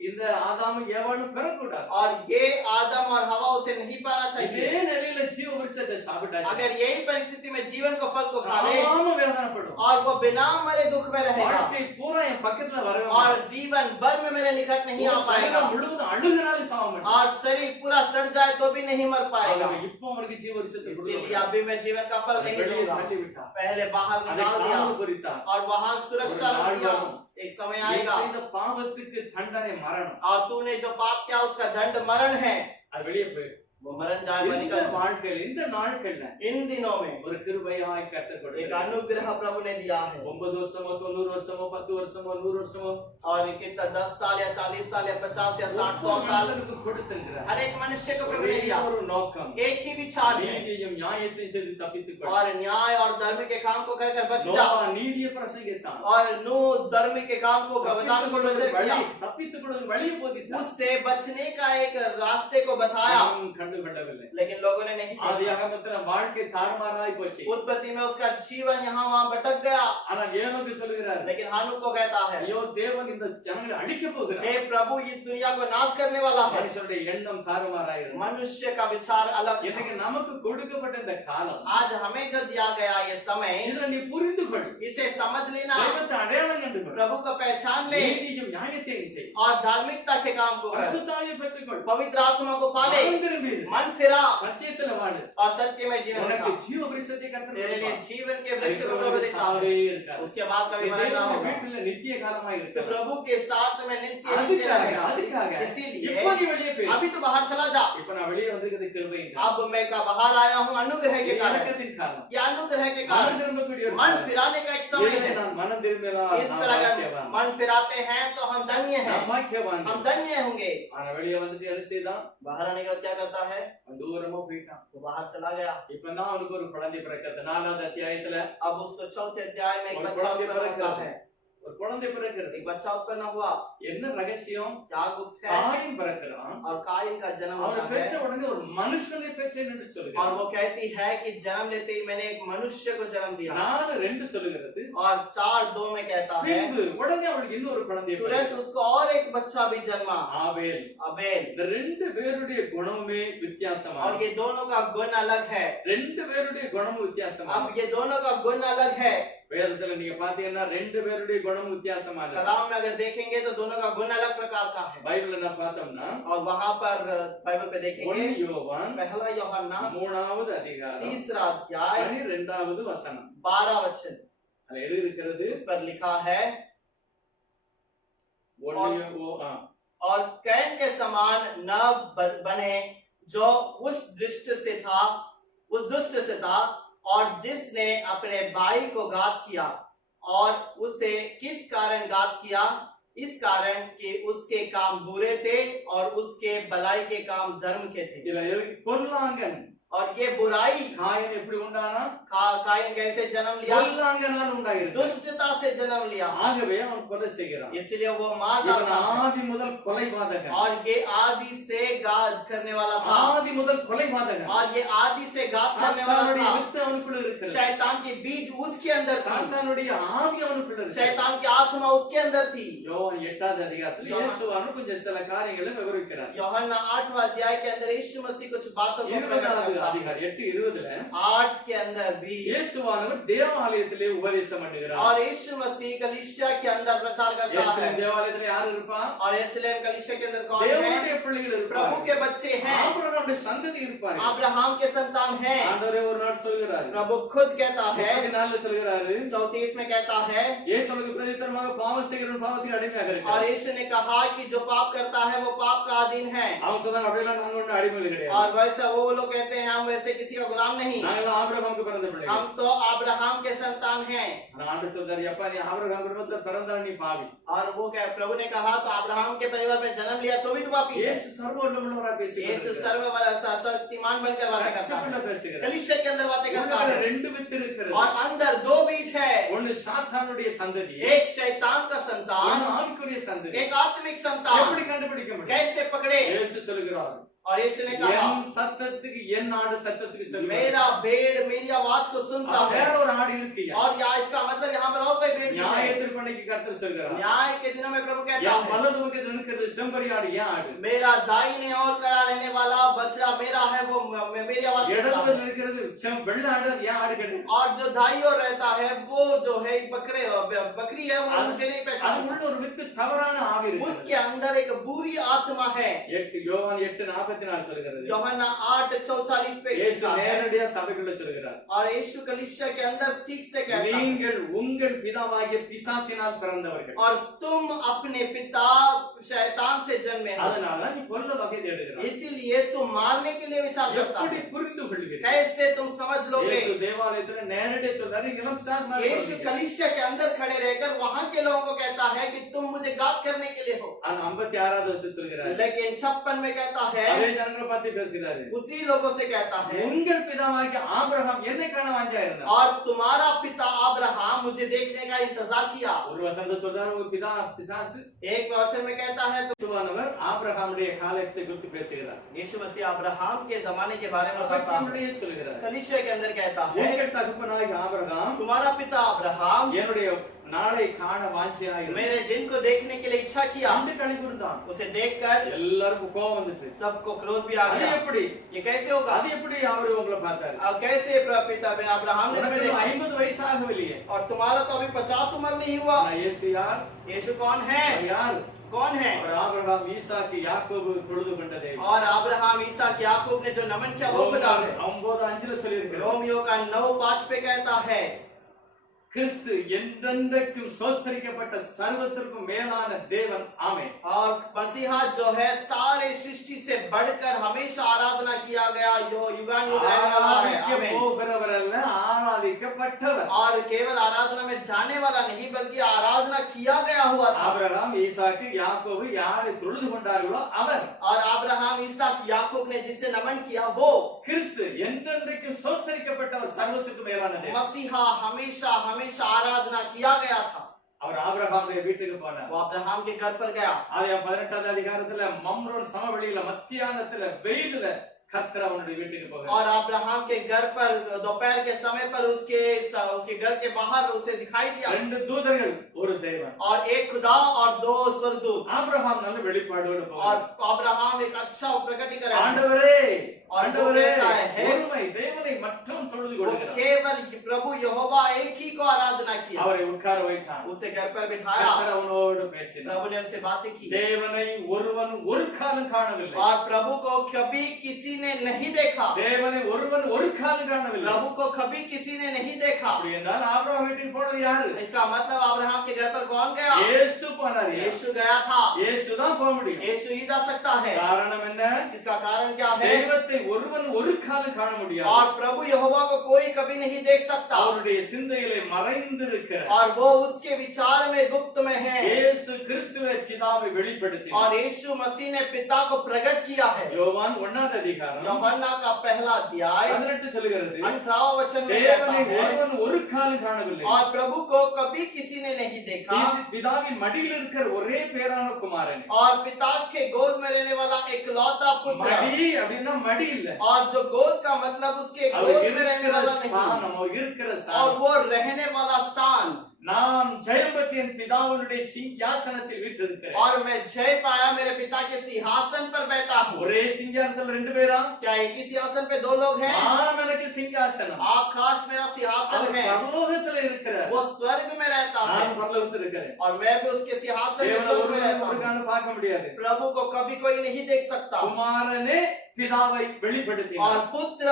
இந்த ஆதாமும் ஏவாளும் பெறக்கூடாது. और ये आदम और हवा उसे नहीं पाना இதே चाहिए। நிலையில ஜீவ விருட்சத்தை சாப்பிட்டாச்சு, अगर यही परिस्थिति में जीवन को फल को खा ले சாகாம வேதனைப்படும். और वो बिना मरे दुख में रहेगा வாழ்க்கை பூரா என் பக்கத்துல வரவே और மாட்டான். जीवन भर में मेरे निकट नहीं आ ஒரு पाएगा சரீரம் முழுவதும் அழுகினாலும் சாக மாட்டான். और शरीर पूरा सड़ जाए तो भी नहीं मर पाएगा। ஆகவே இப்போ அவருக்கு ஜீவ விருட்சத்தை इसीलिए கொடுக்கல. अभी मैं जीवन का फल नहीं வெளியே दूंगा, தள்ளி விட்டார். पहले बाहर அதை निकाल दिया காவல் புரித்தார். और वहां सुरक्षा ஒரு நாள் रख दिया। வரும். एक समय நீ आएगा செய்த பாவத்துக்கு தண்டனை மரணம். और तूने जो पाप किया उसका दंड मरण है, அது வெளியே போய் वो मरण जाए वो இந்த निकल जाए। வாழ்க்கையில இந்த நாட்கள்ல इन दिनों में ஒரு கிருபையாய் கர்த்தர் एक கொடுத்தார். अनुग्रह प्रभु ने दिया है 9 வருஷமோ 90 வருஷமோ 10 வருஷமோ 100 வருஷமோ और कितना 10 साल या 40 साल या 50 या 60 100 ஒவ்வொரு साल மனுஷனுக்கு கொடுத்திருக்கிறார். हर एक मनुष्य को प्रभु ने ஒரே दिया, ஒரு நோக்கம், एक ही विचार है நீதியையும் நியாயத்தையும் செய்து தப்பித்துக் கொள். और न्याय और धर्म के काम को कर बच जा। நோவா நீதியை பிரசங்கித்தான். और नूह धर्म के काम को बताने को प्रचार किया, தப்பித்துக் கொள்வதற்கு வழியை போதித்தான். उससे बचने का एक रास्ते को बताया, அவன் கண்டுகொள்ளவில்லை. लेकिन लोगों ने नहीं देखा। ஆதியாகமத்துல வாழ்க்கை தாறுமாறாய் போச்சு. उत्पत्ति में उसका जीवन यहाँ वहाँ भटक गया, ஆனா ஏனோக்கு சொல்கிறார், लेकिन हानुक को कहता है ஐயோ தேவன் இந்த ஜனங்களை அழிக்க போகிறார். हे प्रभु इस दुनिया को नाश करने वाला है। மனுஷனுடைய எண்ணம் தாறுமாறாய் இருக்கு. मनुष्य का विचार अलग है। இன்னைக்கு நமக்கு கொடுக்கப்பட்ட இந்த காலம், आज हमें जो दिया गया ये समय, இதுல நீ புரிந்து கொள், इसे समझ लेना, தெய்வத்தை அடையாளம் கண்டு கொள், प्रभु को पहचान ले நீதியும் நியாயத்தையும் செய், और धार्मिकता के काम को कर, பரிசுத்தாவியை பெற்றுக்கொள், पवित्र आत्मा को पाले, மனம் திரும்பி இரு, मन फिरा சத்தியத்துல வாழு. और सत्य में जीवन உனக்கு बिता। ஜீவ விருட்சத்தை கர்த்தர் तेरे लिए கொடுப்பார். जीवन के वृक्ष को प्रभु देता है, சாவே இருக்காது. उसके बाद कभी நீ मरना தேவனுடைய होगा। வீட்டுல நித்திய காலமாய் तो இருக்க. प्रभु के साथ में नित्य नित्य அதுக்காக रहेगा। அதுக்காக इसीलिए இப்ப நீ வெளியே போய், अभी तो बाहर चला जा। இப்ப நான் வெளியே வந்திருக்கிறது கிருபையின் अब मैं का बाहर आया हूँ अनुग्रह के कारण, இறக்கத்தின் காலம், ये अनुग्रह के மனம் कारण திரும்பக்கூடிய ஒரு मन காலம். फिराने का एक समय இதுல है। நான் மனம் திரும்பினால் इस நான் तरह अगर பாக்கியவான். मन फिराते हैं तो हम धन्य हैं, நான் பாக்கியவான். हम धन्य होंगे। ஆனா வெளியே வந்துட்டு என்ன செய்தான், बाहर आने के बाद क्या करता है, தூரமா போயிட்டான். वो बाहर चला गया। இப்பதான் அவனுக்கு ஒரு குழந்தை பிறக்கிறது. 4வது அத்தியாயத்துல अब उसको चौथे अध्याय में एक और बच्चा कुழந்தை उत्पन्न होता பிறக்கிறது. है, ஒரு குழந்தை பிறக்கிறது. एक बच्चा उत्पन्न हुआ। என்ன ரகசியம், क्या गुप्त है, காயின் பிறக்கிறான். और काइन का जन्म அவனை होता பெற்ற है உடனே ஒரு மனுஷனை பெற்றேன் என்று और சொல்லுகிறான். वो कहती है कि जन्म लेते ही मैंने एक मनुष्य को जन्म दिया। 4:2 சொல்லுகிறது. और 4:2 में कहता है பின்பு உடனே அவளுக்கு இன்னொரு குழந்தை तुरंत பிறக்கிறது. उसको और एक बच्चा भी जन्मा, ஆபேல். अबेल। இந்த ரெண்டு பேருடைய குணமுமே और வித்தியாசமானது. ये दोनों का गुण अलग है। ரெண்டு பேருடைய குணமும் अब வித்தியாசமானது. ये दोनों का गुण अलग है। வேதத்துல நீங்க பாத்தீங்கன்னா ரெண்டு பேருடைய குணமும் வித்தியாசமானது. कलाम में अगर देखेंगे तो दोनों का गुण अलग प्रकार का है। பைபிள்ல நான் பார்த்தோம்னா और वहां पर बाइबल पे 1 देखेंगे யோவான் पहला यूहन्ना 3வது அதிகாரம் 3रा अध्याय 12வது வசனம். 12 वचन, அதுல எழுதியிருக்கிறது इस पर लिखा है 1 யோவான் और कैन के समान न बने जो उस दुष्ट से था और जिसने अपने भाई को घात किया। और उसे किस कारण घात किया, इस कारण कि उसके काम बुरे थे और उसके भलाई के काम धर्म के थे। இதுல பொல்லாங்கன், और ये बुराई காயின் எப்படி உண்டானா, काइन कैसे जन्म लिया, பொல்லாங்கனால் உண்டாயிருக்கு. दुष्टता से जन्म लिया, ஆகவே அவன் கொலை செய்கிறான். इसलिए वो मार இவன் डालता है। ஆதி முதல் கொலைபாதகன். और ये आदि से घात करने वाला था, ஆதி முதல் கொலைபாதகன். और ये आदि से घात करने वाला சாத்தானுடைய था। வித்து அவனுக்குள்ள இருக்கிறது. शैतान की बीज उसके अंदर थी, சாத்தானுடைய ஆவி அவனுக்குள்ள இருக்கிறது. शैतान की आत्मा उसके अंदर थी। யோவான் 8வது அதிகாரத்துல இயேசுவானவர் கொஞ்சம் சில காரியங்களை விவரிக்கிறார். यूहन्ना 8वां अध्याय के अंदर यीशु मसीह कुछ बातों को प्रकट 20வது करता है। அதிகாரம் 8:20ல 8 के अंदर भी இயேசுவானவர் தேவாலயத்திலே உபதேசம் பண்ணுகிறார். और यीशु मसीह कलीसिया के अंदर प्रचार करता எருசலேம் है। தேவாலயத்திலே யார் இருப்பா? और यरूशलेम कलीसिया के अंदर कौन है, தேவனுடைய பிள்ளைகள் प्रभु இருப்பார்கள். के बच्चे हैं, ஆபிரகாமுடைய சந்ததி இருப்பார்கள். अब्राहम के संतान हैं। ஆண்டவரே ஒரு நாள் சொல்கிறார், प्रभु खुद कहता है 34 சொல்கிறாரு, 34 में कहता है இயேசுவுக்கு பிரதித்தரமாக பாவம் செய்கிறவன் பாவத்துக்கு அடிமையாக और இருக்கிறான். यीशु ने कहा कि जो पाप करता है वो पाप का अधीन है। அவன் சொன்னாங்க அப்படிலாம் நாங்க ஒண்ணும் அடிமைகள் கிடையாது. और वैसा वो लोग कहते हैं हैं हम वैसे किसी का गुलाम नहीं, நாங்கெல்லாம் ஆபிரகாமுக்கு பிறந்த பிள்ளைகள். हम तो अब्राहम के संतान हैं। ஆனா ஆண்டவர் சொல்றாரு, "எப்பா நீ ஆபிரகாம் குடும்பத்துல பிறந்தவன், நீ பாவி." और वो क्या प्रभु ने कहा तो अब्राहम के परिवार में जन्म लिया तो भी तो पापी है। இயேசு சர்வ வல்லமையுள்ளவரா பேசுகிறார். यीशु सर्व वाला शक्तिमान बनकर बातें करता சர்வவல்லமையுள்ள है, பேசுகிறார். कलीसिया के अंदर बातें करता உள்ளத்துல है, ரெண்டு வித்து இருக்கிறது. और अंदर दो बीज है, ஒன்னு சாத்தானுடைய சந்ததி, एक शैतान का संतान, ஒன்னு ஆவிக்குரிய சந்ததி. एक आत्मिक संतान। எப்படி கண்டுபிடிக்க முடியும்? कैसे पकड़े? இயேசு சொல்கிறார், और यीशु ने कहा, என் சத்தத்துக்கு என் ஆடு சத்தத்துக்கு செல்லும். मेरा भेड़ मेरी आवाज को सुनता है। வேற ஒரு ஆடு இருக்குயா. और या इसका मतलब यहाँ पर और कोई भेड़ नहीं நியாய है। தீர்ப்பன்னைக்கு கர்த்தர் சொல்கிறார், न्याय के दिनों में प्रभु कहता என் है, வலது பக்கத்துல இருக்கிறது செம்பரி ஆடு, என் ஆடு. मेरा दाहिने ओर खड़ा रहने वाला बछड़ा मेरा है, वो मेरी आवाज सुनता இடத்துல है। இருக்கிறது வெள்ளை ஆடு, அது என் ஆடு கிடையாது. और जो दाई ओर रहता है वो जो है बकरी है, वो मुझे नहीं அது पहचानता। உள்ள ஒரு வித்து தவறான ஆவி இருக்கு. उसके अंदर एक बुरी आत्मा है। யோவான் 8:44 சொல்கிறது. यूहन्ना 8:44 पे இயேசு लिखा है। நேரடியா சபைக்குள்ள சொல்கிறார், और यीशु कलीसिया के अंदर ठीक से कहता है, நீங்கள் உங்கள் பிதாவாகிய பிசாசினால் பிறந்தவர்கள். और तुम अपने पिता शैतान से जन्मे हो, அதனால நீ கொல்ல வகை தேடுகிறாய். इसीलिए तुम मारने के लिए विचार करता எப்படி है। புரிந்து கொள்வீர்கள்? कैसे तुम समझ लोगे? இயேசு தேவாலயத்துல நேரடியா சொல்றாரு, நீங்களும் பிசாசினால் यीशु பிறந்தவர்கள். कलीसिया के अंदर खड़े रहकर वहां के लोगों को कहता है कि तुम मुझे घात करने के लिए हो। ஆனா 56வது வசனத்தில் சொல்கிறார், लेकिन 56 में कहता है, அதே ஜனங்களை பார்த்து பேசுகிறாரு, उसी लोगों से कहता है, உங்கள் பிதாவாகிய ஆபிரகாம் என்னை காண வாஞ்சா இருந்தார். और तुम्हारा पिता अब्राहम मुझे देखने का इंतजार किया। ஒரு வசனத்தை சொல்றாரு, உங்க பிதா பிசாசு. एक वचन में कहता है तो இயேசுவானவர் ஆபிரகாமுடைய காலத்தை குறித்து பேசுகிறார். यीशु मसीह अब्राहम के जमाने के बारे में बताता है। சபைக்குள்ளேயே சொல்கிறார், कलीसिया के अंदर कहता है, உங்கள் தகப்பனாகிய ஆபிரகாம் तुम्हारा पिता अब्राहम என்னுடைய நாளை காண வாஞ்சியாக இருந்தார். मेरे दिन को देखने के लिए इच्छा किया। கண்டு களி கூர்ந்தான். उसे देखकर எல்லாருக்கும் கோபம் வந்துச்சு. सबको क्रोध भी आ அது गया। எப்படி? ये कैसे होगा? அது எப்படி அவரு உங்களை பார்த்தாரு? और कैसे पिता अब्राहम ने तुम्हें देखा? 50 வயசாகவில்லையே. और तुम्हारा तो अभी 50 उम्र नहीं हुआ। ஆனா இயேசு யார்? यीशु कौन है? அவர் யார்? कौन है? அவர் ஆபிரகாம், ஈசாக்கு, யாக்கோபு தொழுது கொண்ட தேவன். और अब्राहम ईसाक याकूब ने जो नमन किया वो खुदा है। 9:5 சொல்லியிருக்கிறார், रोमियो का 9:5 पे कहता है, கிறிஸ்து என்றென்றைக்கும் சோத்தரிக்கப்பட்ட சர்வத்திற்கும் மேலான தேவன். ஆமென். और मसीहा जो है सारे सृष्टि से बढ़कर हमेशा आराधना किया गया, जो युगानुयुग रहने वाला है। ஆராதிக்க आमीन। போகிறவர் அல்ல, ஆராதிக்கப்பட்டவர். और केवल आराधना में जाने वाला नहीं बल्कि आराधना किया गया हुआ था। ஆபிரகாம், ஈசாக்கு, யாக்கோபு யாரை தொழுது கொண்டார்களோ அவர். और अब्राहम ईसाक याकूब ने जिससे नमन किया वो கிறிஸ்து என்றென்றைக்கும் சோத்தரிக்கப்பட்டவர், சர்வத்திற்கும் மேலான தேவன். मसीहा हमेशा हमेशा आराधना किया गया था। அவர் ஆபிரகாமுடைய வீட்டுக்கு போனார். वो अब्राहम के घर पर गया। ஆதியாகமம் 18வது அதிகாரத்துல மம்ரோன் சமவெளியில மத்தியானத்துல வெயில்ல கர்த்தர் அவனுடைய வீட்டுக்கு போகிறார். और अब्राहम के घर पर दोपहर के समय पर उसके घर के बाहर उसे दिखाई दिया। ரெண்டு தூதர்கள், ஒரு தேவன். और एक खुदा और दो स्वर्गदूत। ஆபிரகாம் நல்ல வெளிப்பாடோடு और போகிறார். अब्राहम एक अच्छा प्रकटीकरण, ஆண்டவரே, और ஆண்டவரே, वो कहता है, ஒருமை தேவனை மட்டும் தொழுது वो கொள்கிறார். केवल प्रभु यहोवा एक ही को आराधना किया। அவரை உட்கார வைத்தான். उसे घर पर बिठाया, கர்த்தர் அவனோடு பேசினார். प्रभु ने उससे बातें की। தேவனை ஒருவன் ஒரு காலம் காணவில்லை. और प्रभु को कभी किसी ने नहीं देखा। தேவனை ஒருவன் ஒரு காலம் காணவில்லை. प्रभु को कभी किसी ने नहीं देखा। அப்படி என்றால் ஆபிரகாம் வீட்டுக்கு போனது யாரு? इसका मतलब अब्राहम के घर पर कौन गया? இயேசு போனார். यीशु गया था। இயேசு தான் போக முடியும். यीशु ही जा सकता है। காரணம் என்ன? इसका कारण क्या है? தெய்வத்தை ஒருவன் ஒரு காலம் காண முடியாது. और प्रभु यहोवा को कोई कभी नहीं देख सकता। அவருடைய சிந்தையிலே மறைந்திருக்கிறார். और वो उसके विचार में गुप्त में है। இயேசு கிறிஸ்துவை பிதாவை வெளிப்படுத்தினார். और यीशु मसीह ने पिता को प्रकट किया है। யோவான் 1வது அதிகாரம் यूहन्ना का पहला अध्याय 18 சொல்கிறது, 18 वचन में தேவனை कहता है, ஒருவன் ஒரு காலம் காணவில்லை. और प्रभु को कभी किसी ने नहीं देखा। பிதாவின் மடியில் இருக்கிற ஒரே பேரான குமாரன். और पिता के गोद में रहने वाला एकलौता पुत्र। மடி அப்படின்னா மடி இல்ல, और जो गोद का मतलब उसके அவர் गोद में रहने இருக்கிற वाला ஸ்தானம், नहीं, அவர் இருக்கிற और ஸ்தானம். वो रहने वाला स्थान। நான் ஜெயம் பெற்ற என் பிதாவினுடைய சிங்காசனத்தில் வீற்றிருக்கிறேன். और मैं जय पाया मेरे पिता के सिंहासन पर बैठा हूँ। ஒரே சிங்காசனத்தில் ரெண்டு பேரா? क्या एक ही सिंहासन पे दो लोग हैं? வானம் எனக்கு சிங்காசனம். आकाश मेरा सिंहासन அவர் है, பரலோகத்துல இருக்கிறார். वो स्वर्ग में रहता है நான் பரலோகத்துல இருக்கிறேன். और मैं भी उसके सिंहासन में தேவனை स्वर्ग में ஒருவரும் रहता हूँ। ஒருக்காலும் பார்க்க முடியாது. प्रभु को कभी कोई नहीं देख सकता குமாரனே பிதாவை और வெளிப்படுத்தினார். पुत्र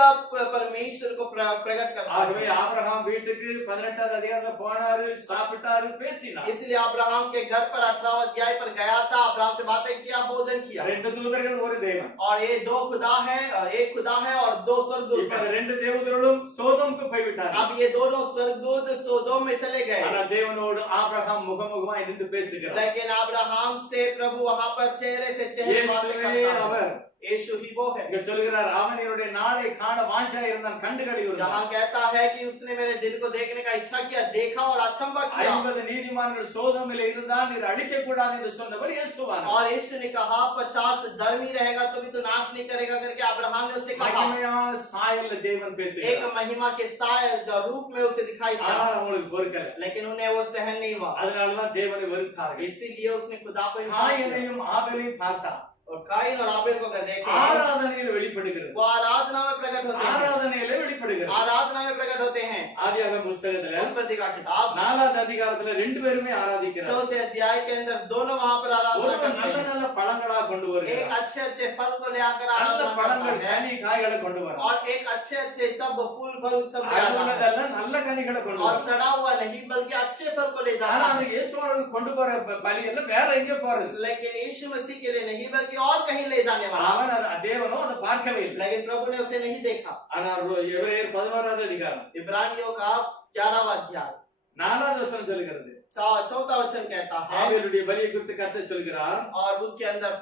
परमेश्वर को प्रकट करता ஆகவே है। ஆபிரகாம் வீட்டுக்கு 18வது அதிகாரத்துல போனாரு, சாப்பிட்டாரு, பேசினார். इसलिए अब्राहम के घर पर 18वां अध्याय पर गया था, अब्राहम से बातें किया, भोजन किया। ரெண்டு தூதர்கள் ஒரு தேவன். और ये दो खुदा है, एक खुदा है और दो स्वर्गदूत இப்ப हैं। அந்த ரெண்டு தேவதூதர்களும் சோதோமுக்கு போய்விட்டார்கள். अब ये दोनों स्वर्गदूत सोदोम में चले गए, ஆனால் தேவனோடு ஆபிரகாம் முகமுகமாய் நின்று பேசுகிறார். लेकिन अब्राहम से प्रभु वहां पर चेहरे से चेहरे बातें இயேசுவே करता है। அவர். यीशु ही वो है। இங்க சொல்கிறார், அவன் என்னுடைய நாளை காண வாஞ்சா இருந்தான், கண்டு களியுறுந்தான். यहाँ कहता है कि उसने मेरे दिन को देखने का इच्छा किया, देखा और अचंभा किया। 50 நீதிமான்கள் சோதோமிலே இருந்தால் நீர் அழிக்க கூடாது என்று சொன்னவர் இயேசுவானார். और यीशु ने कहा 50 धर्मी रहेगा तो भी तू नाश नहीं करेगा करके अब्राहम ने उससे कहा। மகிமையான சாயல்ல தேவன் एक பேசுகிறார். महिमा के साय जो रूप में उसे दिखाई दिया, ஆனால் அவங்களுக்கு பொறுக்கல. लेकिन उन्हें वो सहन नहीं हुआ, அதனாலதான் தேவனை வெறுத்தார்கள். इसीलिए उसने खुदा को इनकार किया। காயனையும் ஆபேலையும் பார்த்தான். और काइन और आबेल को अगर देखें, ஆராதனையில் வெளிப்படுகிறது. वो आराधना में प्रकट होते हैं, ஆராதனையில வெளிப்படுகிறது. आराधना में प्रकट होते हैं। ஆதியாகம புத்தகத்துல उत्पत्ति का किताब 4வது அதிகாரத்துல ரெண்டு பேருமே ஆராதிக்கிறார். 4th अध्याय के अंदर दोनों वहां पर आराधना ஒருவன் करते நல்ல हैं। நல்ல பழங்களா கொண்டு एक வருகிறார். अच्छे अच्छे फल को ले आकर நல்ல आराधना பழங்கள் करता है கனி காய்களை கொண்டு வரான். और एक अच्छे अच्छे सब फूल फल सब ले आता है அழுகுனதல்ல நல்ல கனிகளை கொண்டு और வரான். सड़ा हुआ नहीं बल्कि अच्छे फल को ले ஆனா जाता அது है। இயேசுவானவர் கொண்டு போற பலி எல்லாம் வேற எங்க போறது? लेकिन यीशु मसीह के लिए नहीं बल्कि और कहीं ले जाने वाला, அவன் தேவனோ அதை பார்க்கவே இல்லை. लेकिन प्रभु ने उसे नहीं देखा। ஆனால் எபிரேயர் 11வது அதிகாரம் इब्रानियों का 11वां अध्याय 4வது வசனம் சொல்கிறது, 4था वचन कहता है ஆபேலுடைய பலியை குறித்து கர்த்தர் சொல்கிறார், और उसके अंदर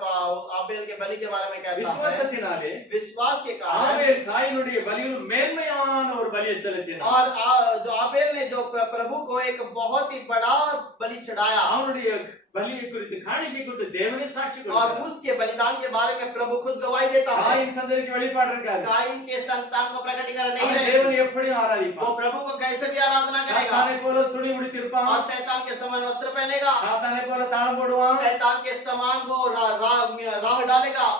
आबेल के बलि के बारे में कहता है விசுவாசத்தினாலே विश्वास के कारण। ஆபேல் காயினுடைய பலியில் மேன்மையான ஒரு பலியை செலுத்தினார். और जो आबेल ने जो प्रभु को एक बहुत ही बड़ा बलि चढ़ाया, அவனுடைய பலியை குறித்து காணிக்கை குறித்து தேவனே சாட்சி और கொடுக்கிறார். उसके बलिदान के बारे में प्रभु खुद गवाही देता है। காயின் சந்ததிக்கு வெளிப்பாடு இருக்காது. काइन के संतान को प्रकटीकरण नहीं அவன் रहेगा, தேவனை எப்படி वो ஆராதிப்பான்? प्रभु को कैसे भी आराधना करेगा। சாத்தானை போல துணி உடுத்திருப்பான். और शैतान के समान वस्त्र पहनेगा, சாத்தானை போல தாளம் போடுவான். शैतान के समान वो राह डालेगा,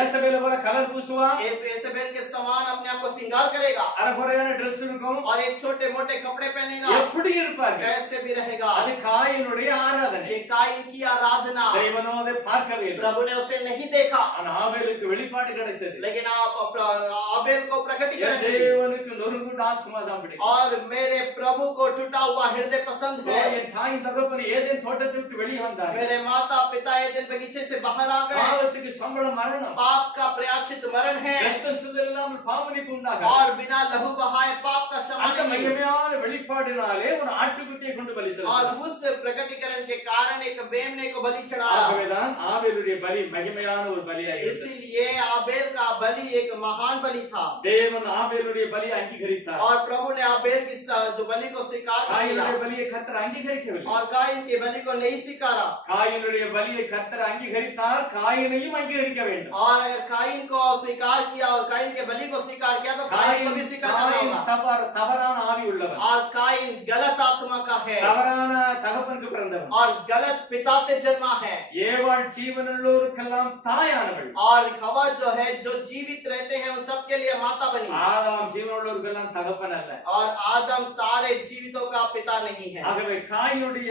ஏசபேல போல கலர் பூசுவான். एजेबेल के समान अपने आप को श्रृंगार करेगा அரைகுறையான Dress இருக்கும். और एक छोटे मोटे कपड़े पहनेगा, எப்படி இருப்பாங்க? कैसे भी रहेगा। அது காயினுடைய ஆராதனை. ये काइन की आराधना, தெய்வனோ அதை பார்க்கவே இல்லை. प्रभु ने उसे नहीं देखा, ஆனா ஆபேலுக்கு வெளிப்பாடு கிடைத்தது. लेकिन आप आबेल को प्रकटीकरण என் दी। தேவனுக்கு நொறுங்குண்ட ஆத்துமா தான் பிடிக்கும். और मेरे प्रभु को टूटा हुआ हृदय पसंद है। என் தாயின் தகப்பன் ஏதேன் தோட்டத்தை விட்டு வெளியே வந்தார். मेरे माता पिता एदेन बगीचे से बाहर आ गए, பாவத்துக்கு சம்பளம் மரணம். पाप का प्रयाचित मरण है ரத்தம் சிந்தல் இல்லாமல் பாவமன்னிப்பு உண்டாகாது. और बिना लहू बहाए पाप का क्षमा அந்த नहीं। மகிமையான வெளிப்பாடினாலே ஒரு ஆட்டுக்குட்டியை கொண்டு பலி और செலுத்தினார். उस प्रकटीकरण के कारण एक मेमने को बलि चढ़ाया, ஆகவேதான் ஆபேலுடைய பலி மகிமையான ஒரு பலியாக இருந்தது. इसीलिए आबेल का बलि एक महान बलि था। தேவன் ஆபேலுடைய பலியை அங்கீகரித்தார். और प्रभु ने आबेल की जो बलि को स्वीकार காயினுடைய किया பலியை கர்த்தர் அங்கீகரிக்கவில்லை. और काइन के बलि को नहीं स्वीकारा। காயினுடைய பலியை கர்த்தர் அங்கீகரித்தார், காயினையும் அங்கீகரிக்க வேண்டும். और अगर काइन को स्वीकार किया और काइन के बलि को स्वीकार किया तो काइन को भी स्वीकार करना காயின் होगा। தவறான ஆவி உள்ளவன். और काइन गलत आत्मा का है தவறான தகப்பனுக்கு பிறந்தவன். और गलत पिता से जन्मा है। ஏவாள் ஜீவனுள்ளோருக்கெல்லாம் தாயானவள். और हवा जो है जो जीवित रहते हैं उन सब के लिए माता बनी। ஆதாம் ஜீவனுள்ளோருக்கெல்லாம் தகப்பன் அல்ல. और आदम सारे जीवितों का पिता नहीं है। ஆகவே காயினுடைய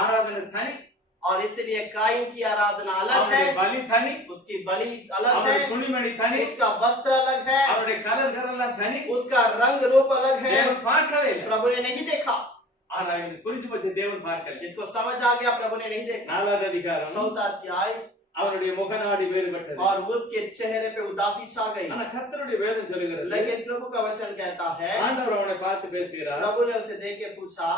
ஆராதனை தனி, और इसलिए काइन की आराधना अलग அவனுடைய है, பலி தனி, उसकी बलि अलग அவனுடைய है, துணிமணி தனி, उसका वस्त्र अलग है, அவனுடைய கலர்களெல்லாம் தனி. उसका रंग रूप अलग है। தேவன் பார்க்கவே இல்லை. प्रभु ने नहीं देखा, ஆனா இவனுக்கு புரிஞ்சு போச்சு, தேவன் பார்க்கல. इसको समझ आ गया, प्रभु ने नहीं देखा। 4வது அதிகாரம் 4था अध्याय, அவனுடைய முகநாடி வேறுபட்டது. और उसके चेहरे पे उदासी छा गई। ஆனா கர்த்தருடைய வேதம் சொல்லுகிறது, लेकिन प्रभु का वचन कहता है, ஆண்டவர் அவனை பார்த்து பேசுகிறார், प्रभु ने उसे देख के पूछा,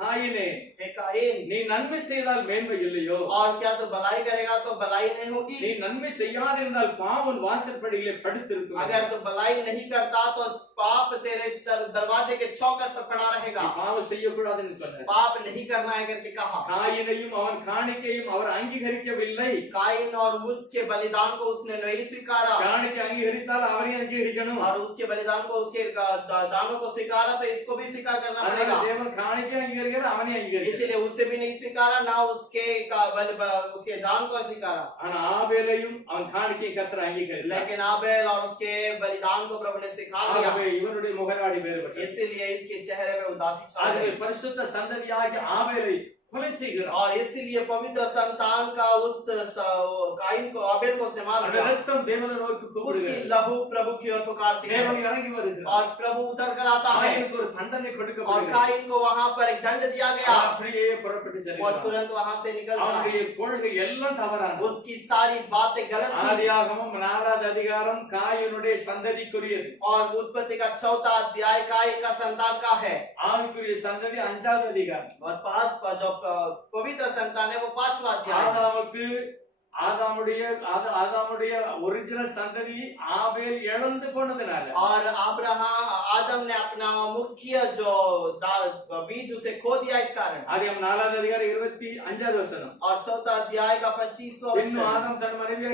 காயினே हे काइन, நீ நன்மை செய்தால் மேன்மை இல்லையோ? और क्या तू भलाई करेगा तो भलाई नहीं நீ होगी? நன்மை செய்யாதிருந்தால் பாவம் வாசற்படியிலே படுத்திருக்கும். अगर तू भलाई नहीं करता तो पाप तेरे दरवाजे के चौखट पर पड़ा நீ रहेगा। பாவம் செய்யக்கூடாதுன்னு சொன்னார். पाप नहीं करना है करके कहा। காயினையும் அவன் காணிக்கையும் அவர் அங்கீகரிக்கவில்லை. काइन काइन और उसके बलिदान को उसने नहीं स्वीकारा காணிக்கை அங்கீகரித்தால் அவரையும் அங்கீகரிக்கணும். और उसके बलिदान को उसके दानों को स्वीकारा तो इसको भी स्वीकार करना அதனால पड़ेगा। தேவன் காணிக்கை அங்கீகரிக்கிற அவனையும் அங்கீகரிக்கிறார். इसीलिए उससे भी नहीं स्वीकारा ना उसके उसके दान को स्वीकारा, ஆனா ஆபேலையும் அவன் காணிக்கை கர்த்தர் அங்கீகரித்தார். लेकिन आबेल और उसके बलिदान को प्रभु ने स्वीकार किया। ஆகவே இவனுடைய முகராடி வேறுபட்டது. इसीलिए इसके चेहरे में उदासी छा ஆகவே गई பரிசுத்த சந்ததியாகிய ஆபேலை கொலை செய்கிறார். और इसीलिए पवित्र संतान का उस काइन को आबेल को से मार அந்த दिया। ரத்தம் தேவனை நோக்கி उसकी கூப்பிடுகிறது. लहू प्रभु की ओर पुकारती है தேவன் இறங்கி வருகிறார். और प्रभु उतर कर आता है காயினுக்கு ஒரு தண்டனை और கொடுக்கப்படுகிறது. काइन को वहां पर एक दंड दिया गया அவன் அப்படியே புறப்பட்டு और செல்கிறான். तुरंत वहां से निकल चला। அவனுடைய கொள்கை எல்லாம் தவறானது. उसकी सारी बातें गलत थी ஆதியாகமம் 4வது அதிகாரம் காயினுடைய சந்ததிக்குரியது. और उत्पत्ति का 4था अध्याय काइन का संतान का है ஆவிக்குரிய சந்ததி 5வது அதிகாரம். और जो पवित्र संतान है वो 5वां अध्याय है। ஆதாமுடைய ஒரிஜினல் சந்ததி ஆபேல் இழந்து போனதுனால और आदम ने अपना मुख्य जो बीज उसे खो दिया इस कारण। ஆதியாகமம் 4வது அதிகாரம் 25வது வசனம். और 4था अध्याय का 25वां இன்னும் वचन। ஆதாம் தன் மனைவி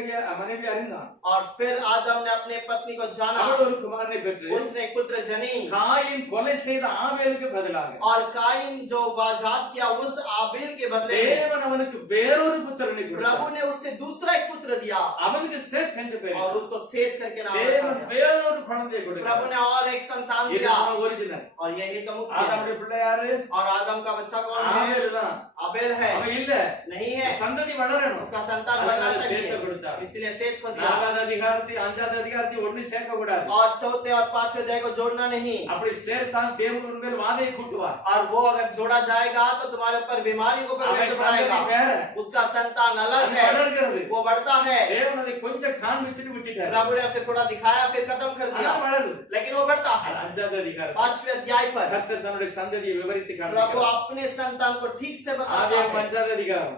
அறிந்தான். और फिर आदम ने अपने पत्नी को जाना, அவள் ஒரு குமாரனை பெற்று उसने एक पुत्र जनी காயின் கொலை செய்த ஆபேலுக்கு பதிலாக और काइन जो घात किया उस आबेल के बदले में தேவன் அவனுக்கு வேறொரு புத்திரனை प्रभु கொடுத்தார். ने उससे दूसरा एक पुत्र दिया அவனுக்கு சேத் என்று பெயர். और उसको सेत करके नाम रखा தேவன் गया। வேறொரு குழந்தையை प्रभु கொடுத்தார். ने और एक संतान இது दिया ஒரிஜினல். और यही तो मुख्य है। ஆதாமுடைய பிள்ளை யாரு? और आदम का बच्चा कौन है? ஆபேல் தான். आबेल है, அவன் இல்ல. नहीं है, சந்ததி வளரணும். उसका संतान बनना அதனால சேத்தை चाहिए, கொடுத்தார். इसलिए सेत को दिया। 4வது அதிகாரத்தை 5வது அதிகாரத்தை ஒண்ணு சேர்க்க கூடாது. और 4थे और 5वें अध्याय को जोड़ना नहीं, அப்படி சேர்த்தால் தேவன் உன்மேல் வாதையை கூட்டுவார். और वो अगर जोड़ा जाएगा तो तुम्हारे ऊपर बीमारी को அவன் परमेश्वर சந்ததி बढ़ाएगा। வேற. उसका संतान अलग அது है, வளர்கிறது. वो बढ़ता है। தேவன் அதை கொஞ்சம் காண்பிச்சுட்டு விட்டுட்டார். प्रभु ने उसे थोड़ा दिखाया फिर खत्म कर ஆனா दिया, வளருது. लेकिन वो बढ़ता है। 5வது அதிகாரம் 5वें अध्याय पर கர்த்தர் தன்னுடைய சந்ததியை விவரித்து प्रभु காண்பிக்கிறார். अपने संतान को ठीक से बताता ஆதியாகமம் है। 5வது அதிகாரம்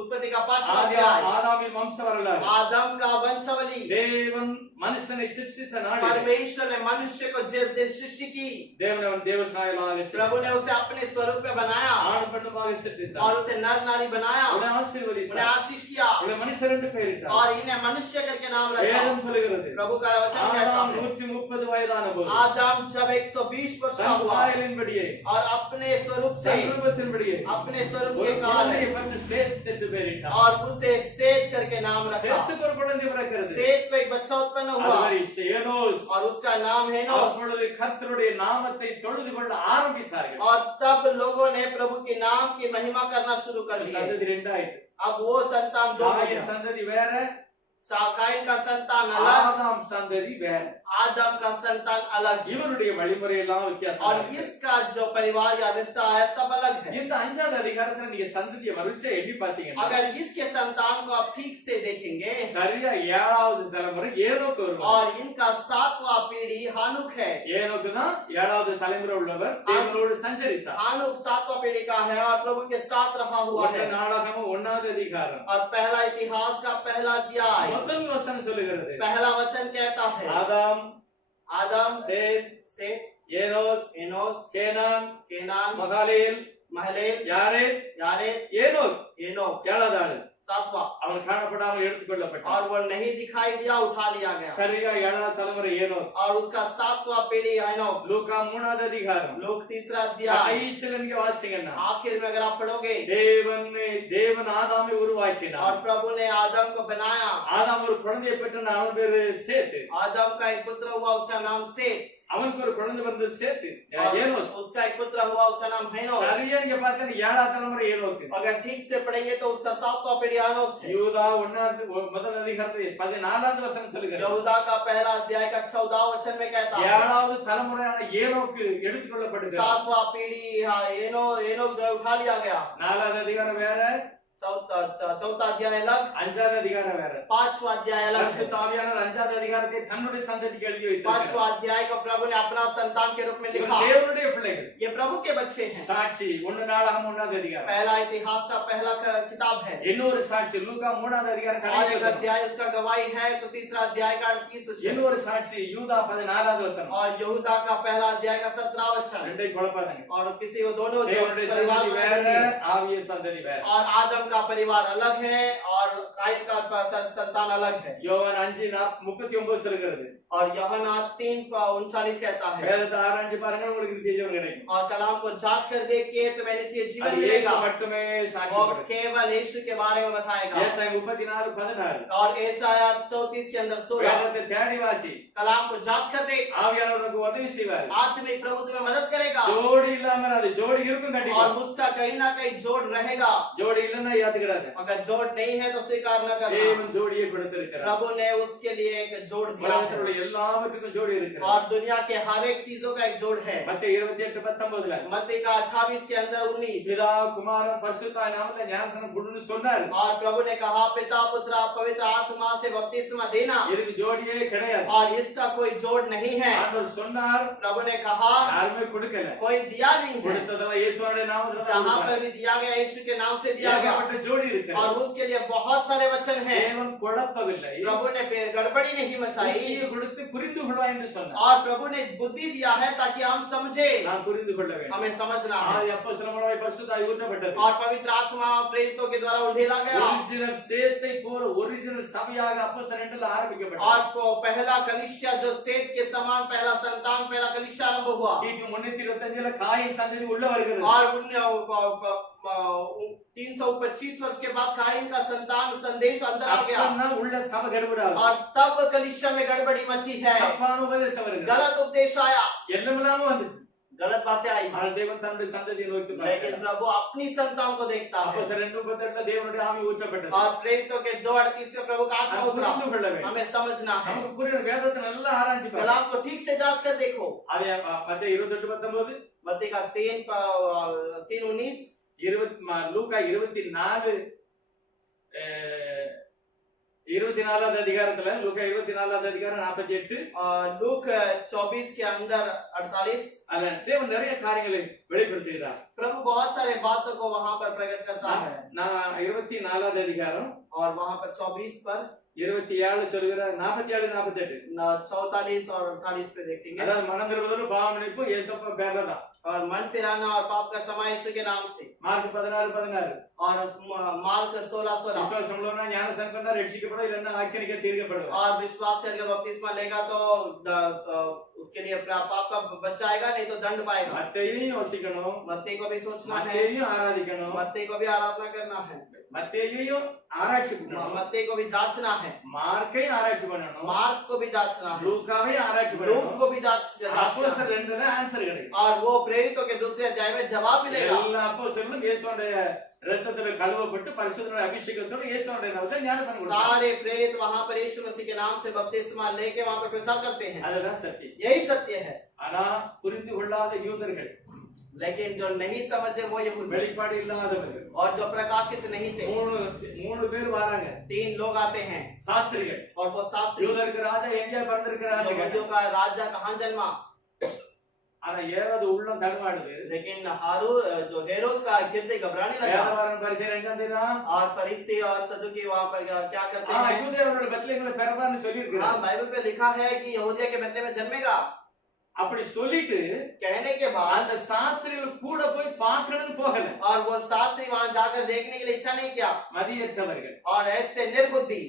उत्पत्ति का 5वां अध्याय ஆதாமின் வம்ச வரலாறு. आदम का वंशावली। தேவன் மனுஷனை சிருஷ்டித்த நாளிலே परमेश्वर ने मनुष्य को जिस दिन सृष्टि की, தேவன் அவன் தேவசாயலாக प्रभु ने उसे अपने स्वरूप में बनाया ஆண் பெண்ணுமாக சிருஷ்டித்தார். और उसे नर नारी बनाया, அவனை उन्हें ஆசீர்வதித்தார். आशीष किया அவனை மனுஷர் என்று பெயரிட்டார். और इन्हें मनुष्य करके नाम रखा। வேதம் சொல்லுகிறது प्रभु का वचन कहता ஆதாம் है 130 வயதான போது आदम जब 120 वर्ष का தன் हुआ சாயலின்படியே और अपने स्वरूप से, சங்கல்பத்தின்படியே अपने स्वरूप ஒரு के कारण குழந்தையை பெற்று சேத் என்று பெயரிட்டார். और उसे सेत करके नाम रखा। சேத்துக்கு ஒரு குழந்தை பிறக்கிறது. सेत को एक बच्चा उत्पन्न हुआ அதுவரை ஏனோஸ். और उसका नाम हेनोस। அப்பொழுது கர்த்தருடைய நாமத்தை தொழுது கொள்ள ஆரம்பித்தார்கள். और तब लोगों ने प्रभु के नाम की महिमा करना शुरू कर दिया। சந்ததி ரெண்டாயிட்டு. अब वो संतान दो हो காயின் गया, சந்ததி வேற, काइन का संतान अलग, ஆதாம் சந்ததி வேற. आदम का संतान अलग, இவனுடைய வழிமுறை எல்லாம் வித்தியாசம். और इसका जो परिवार या रिश्ता है सब अलग है। இந்த 5வது அதிகாரத்துல நீங்க சந்ததியை வரிசையா எண்ணி பாத்தீங்கன்னா अगर इसके संतान को आप ठीक से देखेंगे சரியா 7வது தலைமுறை ஏனோக்கு வருவார். और इनका 7वां पीढ़ी हानुक है। ஏனோக்கு தான் 7வது தலைமுறை உள்ளவர். தேவனோடு சஞ்சரித்தார். हानुक 7वां पीढ़ी का है और प्रभु के साथ रहा हुआ ஒன்று है। நாளாகமம் 1வது அதிகாரம் और पहला इतिहास का पहला अध्याय முதல் வசனம் சொல்லுகிறது पहला वचन कहता है Adam Seth, Enosh Enosh, Kenan Kenan, Mahalalel Mahalalel, Jared Jared, Enoch Enoch, 7வது ஆளு. 7वां। அவன் காணப்படாமல் எடுத்துக்கொள்ளப்பட்டான். और वो नहीं दिखाई दिया, उठा लिया गया। சரியா 7வது தலைமுறை ஏனோக். और उसका 7वां पीढ़ी एनोक। லூக்கா 3வது அதிகாரம் लोक 3रा अध्याय கடைசியில நீங்க வாசித்தீங்கன்னா आखिर में अगर आप पढ़ोगे, தேவன் ஆதாமை உருவாக்கினார். और प्रभु ने आदम को बनाया। ஆதாம் ஒரு குழந்தையை பெற்று அவன் பேரு சேத்து. आदम का एक पुत्र हुआ, उसका नाम सेत। அவனுக்கு ஒரு குழந்தை பிறந்தது சேத்து. और ஏனோஸ். उसका एक पुत्र हुआ, उसका नाम हेनोस। சரியா நீங்க பார்த்தா 7வது தலைமுறை ஏனோக்கு. अगर ठीक से पढ़ेंगे तो उसका 7वां पीढ़ी हेनोस है। யூதா 1வது முதல் அதிகாரத்தில் 14வது வசனம் சொல்லுகிறது. यहूदा का पहला अध्याय का 14वां वचन में कहता है 7வது தலைமுறையான ஏனோக்கு எடுத்துக்கொள்ளப்படுகிறது. 7वां पीढ़ी एनोक जो उठा लिया गया। 4வது அதிகாரம் வேற, चौथा अध्याय अलग, 5வது அதிகாரம் வேற. 5वां अध्याय अलग है। பரிசுத்த ஆவியானவர் 5வது அதிகாரத்தை தன்னுடைய சந்ததிக்கு எழுதி வைத்தார். 5वां अध्याय को प्रभु ने अपना संतान के रूप में लिखा। தேவனுடைய பிள்ளைகள். ये प्रभु के बच्चे हैं। சாட்சி 1 நாளாகமம் 1வது அதிகாரம். पहला इतिहास का पहला किताब है। இன்னொரு சாட்சி லூக்கா 3வது அதிகாரம் और கடைசி एक வசனம். अध्याय उसका गवाही है तो 3रा अध्याय का 38 वचन। இன்னொரு சாட்சி யூதா 14வது வசனம். और यहूदा का पहला अध्याय का 17वां वचन। ரெண்டை குழப்பாதீங்க. और किसी को दोनों தேவனுடைய परिवार சந்ததி में வேற, नहीं है। ஆவியின் சந்ததி வேற. और आदम का परिवार अलग है और काइन का संतान अलग है। யோவான் 5:39 சொல்கிறது. और यूहन्ना 3:39 कहता है, வேதத்தை ஆராய்ஞ்சு பாருங்க, உங்களுக்கு நித்திய ஜீவன் கிடைக்கும். और कलाम को जांच कर देखिए तुम्हें नित्य जीवन அது இயேசு मिलेगा। மட்டுமே சாட்சி वो கொடுக்கும். केवल यीशु के बारे में बताएगा। ஏசாயா 34:16 और एसाया 34 के अंदर 16, வேதத்தை தேடி வாசி, कलाम को जांच कर देख, ஆவியானவர் உனக்கு உதவி செய்வார். आत्मिक प्रभु तुम्हें मदद करेगा। ஜோடி இல்லாம அது ஜோடி இருக்கும் கண்டிப்பா. और उसका कहीं ना कहीं जोड़ रहेगा। ஜோடி இல்லைன்னா ஏத்துக்கிடாத. अगर जोड़ नहीं है तो स्वीकार न करना। தேவன் ஜோடியை கொடுத்திருக்கிறார். प्रभु ने उसके लिए एक जोड़ दिया है உலகத்தில் உள்ள எல்லாவற்றுக்கும் ஜோடி இருக்கிறது. और दुनिया के हर एक चीजों का एक जोड़ है। மத்தேயு 28:19 मत्ती का 28 के अंदर 19, பிதா குமாரன் பரிசுத்தாவின் நாமத்தில் ஞானஸ்நானம் கொடுன்னு சொன்னார். और प्रभु ने कहा पिता पुत्र पवित्र आत्मा से बपतिस्मा देना, இதுக்கு ஜோடியே கிடையாது. और इसका कोई जोड़ नहीं है। ஆண்டவர் சொன்னார், प्रभु ने कहा யாருமே கொடுக்கல. कोई दिया नहीं है। கொடுத்ததெல்லாம் இயேசுவோட நாமத்தில் தான் जहाँ கொடுத்தார். पर भी दिया गया यीशु के नाम से दिया गया, ஏகப்பட்ட ஜோடி இருக்கிறது. और उसके लिए बहुत सारे वचन हैं। தேவன் குழப்பவில்லை. प्रभु ने गड़बड़ी नहीं मचाई, புத்தியை கொடுத்து புரிந்து கொள்வாய் என்று சொன்னார். और प्रभु ने बुद्धि दिया है ताकि हम समझे, நான் புரிந்து கொள்ள வேண்டும். हमें समझना है। ஆதி அப்போஸ்தலர்களால் பரிசுத்தாவி ஊற்றப்பட்டது. और पवित्र आत्मा प्रेरितों के द्वारा उंडेला गया, ஒரிஜினல் சேத்தை போல ஒரிஜினல் சபையாக அப்போஸ்தலர்கள் ஆரம்பிக்கப்பட்டது. और पहला कलीसिया जो सेत के समान पहला संतान पहला कलीसिया आरंभ हुआ। கிபி 325 காயின் சந்ததி உள்ள வருகிறது. और 325 वर्ष के बाद काइन का संतान संदेश अंदर आ गया, அப்பதான் உள்ள சபை கடுபடாது. और तब कलीसिया में गड़बड़ी मची है। தப்பான உபதேசம் வருகிறது. गलत उपदेश आया, எல்லாம் வந்துச்சு. गलत बातें आई, ஆனால் தேவன் தன்னுடைய சந்ததியை நோக்கி लेकिन பார்க்கிறார். प्रभु अपनी संतान को देखता है। அப்போஸ்தலர் 2:38 தேவனுடைய ஆவி ஊற்றப்பட்டது. और प्रेरितों के 2:38 में प्रभु का आत्मा நாம் उतरा। புரிந்து கொள்ள வேண்டும். हमें समझना है, நமக்கு புரியணும். வேதத்தை நல்லா ஆராய்ச்சி பாருங்க. कलाम को ठीक से जांच कर देखो। அதே மத்தேயு 28:19 मत्ती का 3:19, லூக்கா 24 24வது அதிகாரத்துல லூக்கா 24வது அதிகாரம் 48 लूक 24 के अंदर 48, அதுல தேவன் நிறைய காரியங்களை வெளிப்படுத்துகிறார். प्रभु बहुत सारे बातों को वहां पर प्रकट करता है। நான் 24வது அதிகாரம் और वहां पर 24 पर 27 சொல்கிறார், 47 48 44 और 48 पे देखेंगे। அதாவது மனம் திரும்புதலும் பாவ மன்னிப்பு இயேசுப்பா பேர்ல தான். और मन फिराना और पाप का क्षमा यीशु के नाम से। மார்க் 16:16 और मार्क 16:16, விசுவாசம் உள்ளவனா ஞானஸ்நானம் பண்ணா ரட்சிக்கப்படும், இல்லன்னா ஆக்கினைக்கு தீர்க்கப்படுவான். और विश्वास करके बपतिस्मा लेगा तो उसके लिए पाप का बचाएगा, नहीं तो दंड पाएगा। மத்தேயுவையும் யோசிக்கணும், मत्ती को भी सोचना है, மத்தேயுவையும் ஆராதிக்கணும், मत्ती को भी आराधना करना है, மத்தேயுவையும் ஆராய்ச்சி பண்ணணும், मत्ती को भी जांचना है, மார்க்கையும் ஆராய்ச்சி பண்ணணும், मार्क को भी जांचना है, லூக்காவையும் ஆராய்ச்சி लूक பண்ணணும். को भी जांचना है। அப்போஸ்தலர் 2ல ஆன்சர் கிடைக்கும். और वो प्रेरितों के दूसरे अध्याय में जवाब मिलेगा। எல்லா அப்போஸ்தலரும் இயேசுவோட இரத்தத்துல கழுவப்பட்டு பரிசுத்தரோட அபிஷேகத்தோட இயேசுவோட நாமத்தை ஞானஸ்நானம் கொடுத்தாங்க. सारे प्रेरित वहां पर यीशु मसीह के नाम से बपतिस्मा लेके वहां पर प्रचार करते हैं। அதுதான் சத்தியம். यही सत्य है, ஆனா புரிந்து கொள்ளாத யூதர்கள், लेकिन जो नहीं समझे वो यहूदी, வெளிப்பாடு இல்லாதவர்கள், और जो प्रकाशित नहीं थे, மூணு பேர் வராங்க. 3 लोग आते हैं, சாஸ்திரிகள். और वो शास्त्री, யூதருக்கு ராஜா எங்க பிறந்திருக்கிறாரு? यहूदियों का राजा कहाँ जन्मा, ஆனா ஏறாத உள்ளம் தடுமாடுது. लेकिन हारू जो हेरोद का गिरते घबराने लगा। வேதபாரன் பரிசேயர் எங்க இருந்தான்? और फरीसी और सदुकी वहां पर क्या करते हैं? யூதேயரோட பெத்லகேம்ல பிறப்பார்னு சொல்லி हाँ, இருக்கு. बाइबल पे लिखा है कि यहूदिया के बेतलेहम में जन्मेगा। அப்படி சொல்லிட்டு कहने के बाद அந்த சாஸ்திரிகள் கூட போய் பார்க்கணும்னு போகல. और वो शास्त्री वहां जाकर देखने के लिए इच्छा नहीं किया। மதியற்றவர்கள். और ऐसे निर्बुद्धि,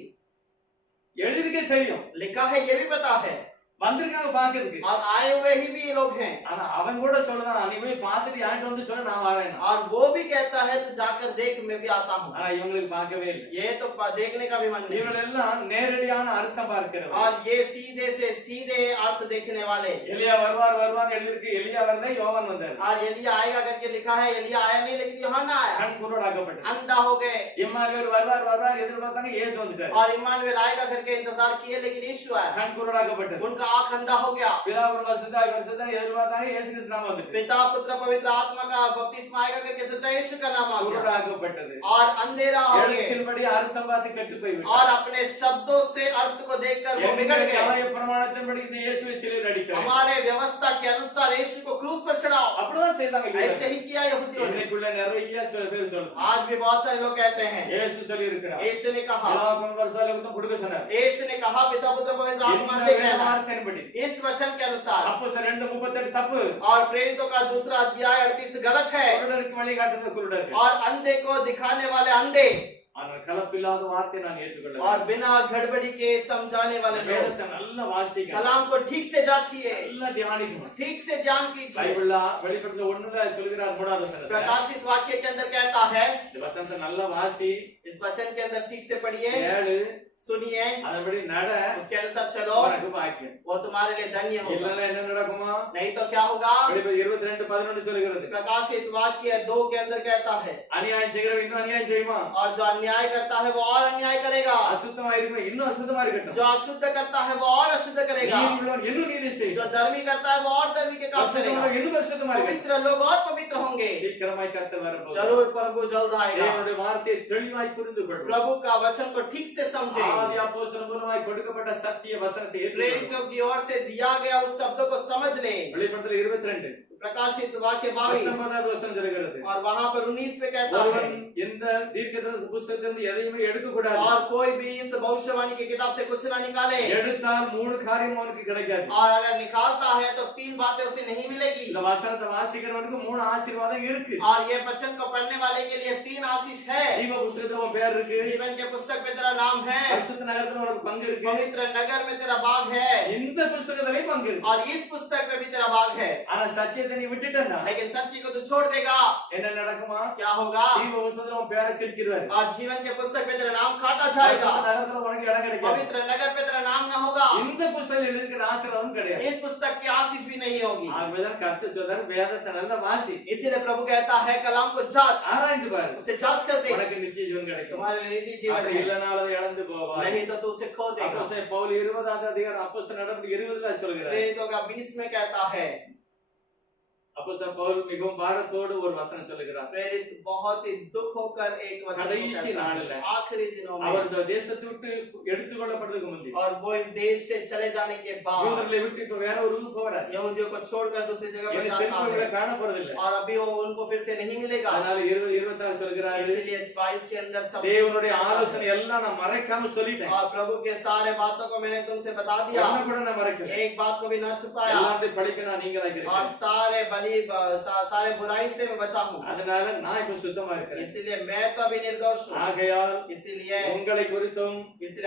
எழுதிருக்கே தெரியும், लिखा है ये भी पता है, வந்திருக்காங்க பாக்கிறதுக்கு. और आए हुए ही भी ये लोग हैं। ஆனா அவன் கூட சொல்றான், நீ போய் பார்த்துட்டு ஆண்டு வந்து சொல்ல நான் வரேன். और वो भी कहता है तो जाकर देख, मैं भी आता हूँ। ஆனா இவங்களுக்கு பார்க்கவே இல்லை. ये तो देखने का भी मन नहीं। இவங்க எல்லாம் நேரடியான அர்த்தம் பார்க்கிறவங்க. और ये सीधे से सीधे अर्थ देखने वाले। எலியா வருவார் எழுதிருக்கு, எலியா வரல, யோவான் வந்தார். और एलिया आएगा करके लिखा है, एलिया आया नहीं लेकिन यूहन्ना आया। கண் குருடாக்கப்பட்டது. अंधा हो गए। இம்மானுவேல் வருவார் எதிர்பார்த்தாங்க, இயேசு வந்துட்டார். और इमानुएल आएगा करके इंतजार किए लेकिन यीशु आया। கண் குருடாக்கப்பட்டது. उनका आंख अंधा हो गया। பிதாவும் பரிசுத்தாவியும் எதிர்பார்த்தாங்க, இயேசு கிறிஸ்து நாமம் வந்துட்டு. पिता पुत्र पवित्र आत्मा का बपतिस्मा आएगा करके सोचा, यीशु का नाम आ गया। குருடாக்கப்பட்டது. और अंधेरा हो गए, எழுத்தின்படி அர்த்தம் பார்த்து கெட்டு போய்விட்டார். और अपने शब्दों से अर्थ को देखकर वो बिगड़ गए। நியாய பிரமாணத்தின்படி இந்த இயேசுவை சிலுவையில் அடிக்கிறார். हमारे व्यवस्था के अनुसार यीशु को क्रूस पर चढ़ाओ। அப்ப அப்படிதான் செய்தாங்க ऐसे யூதர்கள். ही किया यहूदियों ने। இன்னைக்குள்ள நிறைய சில பேர் சொல்றாங்க आज भी बहुत सारे लोग कहते हैं, இயேசு சொல்லி இருக்கிறார் यीशु ने कहा, எல்லாருக்கும் வருஷாலுக்கும் கொடுக்க சொன்னார் यीशु ने कहा पिता पुत्र पवित्र आत्मा இந்த से வேத कहना। வார்த்தையின்படி इस वचन के अनुसार அப்போஸ்தலர் 2:38 தப்பு और प्रेरितों का दूसरा अध्याय 38 गलत है குருடருக்கு வழிகாட்டுறது குருடர்கள் और अंधे को दिखाने वाले अंधे ஆனால் கலப்பில்லாத வார்த்தையை நான் ஏற்றுக்கொள்ள और बिना गड़बड़ी के समझाने वाले लोग। வேதத்தை நல்லா வாசிக்க कलाम को ठीक से जांचिए, நல்லா தியானிக்கணும் ठीक से ध्यान कीजिए। பைபிள்ல வெளிப்படுத்தல ஒண்ணுல சொல்கிறார் 3வது வசனத்துல प्रकाशित वाक्य के अंदर कहता है, இந்த வசனத்தை நல்லா வாசி इस वचन के अंदर ठीक से पढ़िए, கேளு सुनिए, அதன்படி நட उसके अनुसार चलो, உனக்கு பாக்கியம் वो तुम्हारे लिए धन्य होगा। இல்லன்னா என்ன நடக்குமா नहीं तो क्या होगा? வெளிப்படுத்தல் 22:11 சொல்கிறது प्रकाशित वाक्य 2 के अंदर कहता है, அநியாயம் செய்கிறவன் இன்னும் அநியாயம் செய்யுமா और जो अन्याय करता है वो और अन्याय करेगा, அசுத்தமா இருப்பவன் இன்னும் அசுத்தமா இருக்கட்டும் जो अशुद्ध करता है वो और अशुद्ध करेगा, நீதி உள்ளவன் இன்னும் நீதி जो செய்யும் धर्मी करता है वो और धर्मी के काम करेगा, அசுத்தமுள்ளவன் இன்னும் அசுத்தமா இருக்கட்டும் पवित्र लोग और पवित्र होंगे। சீக்கிரமாய் கர்த்தர் வரப்போகிறார் जरूर प्रभु जल्द आएगा। தேவனுடைய வார்த்தையை தெளிவாய் புரிந்து கொள்வோம் प्रभु का वचन को ठीक से समझे। ஆதி அப்போஸ்தலர் மூலமாய் கொடுக்கப்பட்ட சத்திய வசனத்தை ஏற்றுக்கொள்வோம் प्रेरितों की ओर से दिया गया उस शब्दों को समझ ले। வெளிப்படுத்தல் 22 प्रकाशित वाक्य 22 19வது வசனம் சொல்கிறது और वहां पर 19 में कहता है, ஒருவன் எந்த தீர்க்கதரிசி புத்தகத்திலிருந்து எதையுமே எடுக்க கூடாது और कोई भी इस भविष्यवाणी की किताब से कुछ ना निकाले, எடுத்தால் 3 காரியம் அவனுக்கு கிடைக்காது और अगर निकालता है तो 3 बातें उसे नहीं मिलेगी। இந்த வசனத்தை வாசிக்கிறவனுக்கு 3 ஆசீர்வாதம் இருக்கு और ये वचन को पढ़ने वाले के लिए 3 आशीष है। ஜீவ புத்தகத்துல உன் பேர் இருக்கு जीवन के पुस्तक में तेरा नाम है, பரிசுத்த நகரத்துல உனக்கு பங்கு இருக்கு पवित्र नगर में तेरा भाग है, இந்த புத்தகத்திலயும் பங்கு இருக்கு और इस पुस्तक में भी तेरा भाग है। ஆனா சத்தியத்தை நீ விட்டுட்டேன்னா लेकिन सत्य को तो छोड़ देगा, என்ன நடக்குமா क्या होगा? ஜீவ புத்தகத்துல உன் பேரை கிறுக்கிடுவாரு और जीवन के पुस्तक में तेरा नाम काटा जाएगा, பரிசுத்த நகரத்துல உனக்கு இடம் கிடைக்காது पवित्र नगर पे तेरा नाम न होगा, இந்த புத்தகத்தில் இருக்கிற ஆசீர்வாதம் கிடையாது इस पुस्तक की आशीष भी नहीं होगी। ஆகவேதான் கர்த்தர் சொல்றார் வேதத்தை நல்லா வாசி इसीलिए प्रभु कहता है कलाम को जांच, ஆராய்ந்து பாரு उसे जांच कर दे, உனக்கு நித்திய ஜீவன் கிடைக்கும் तुम्हारे लिए नित्य जीवन அப்படி है, இல்லைனாலும் அதை இழந்து போவார் नहीं तो तू उसे खो देगा। அப்போஸ்தலர் பவுல் 20வது அதிகாரம் அப்போஸ்தலர் நடவடிக்கை 20ல சொல்கிறார் प्रेरितों का 20 में कहता है, அப்போஸ்தலர் பவுல் மிகவும் பாரத்தோடு ஒரு வசனம் சொல்லுகிறார் प्रेरित बहुत ही दुख होकर एक वचन को கடைசி कहता நாளில் है, आखिरी दिनों में, அவர் இந்த தேசத்தை விட்டு எடுத்துக்கொள்ளப்படுறதுக்கு முந்தி और वो इस देश से चले जाने के बाद யூதர்களை விட்டு இப்ப வேற ஒரு ஊருக்கு போறார் यहूदियों को छोड़कर दूसरी जगह पर இனி जाता திரும்ப இவங்களை है, காண போறதில்லை और अभी वो उनको फिर से नहीं मिलेगा। அதனால 20-26 சொல்கிறாரு इसलिए 22 के अंदर 26 தேவனுடைய कहता है, ஆலோசனை எல்லாம் நான் மறைக்காம சொல்லிட்டேன் और प्रभु के सारे बातों को मैंने तुमसे बता दिया, என்ன கூட நான் மறைக்கல एक बात को भी ना छुपाया, எல்லாத்தையும் படிக்க நான் நீங்களா और இருக்கேன் सारे सारे बुराई से मैं बचा हूँ। அதனால நான் இப்ப சுத்தமா இருக்கிறேன் इसीलिए मैं तो अभी निर्दोष हूँ। ஆகையால் इसीलिए உங்களை குறித்தும்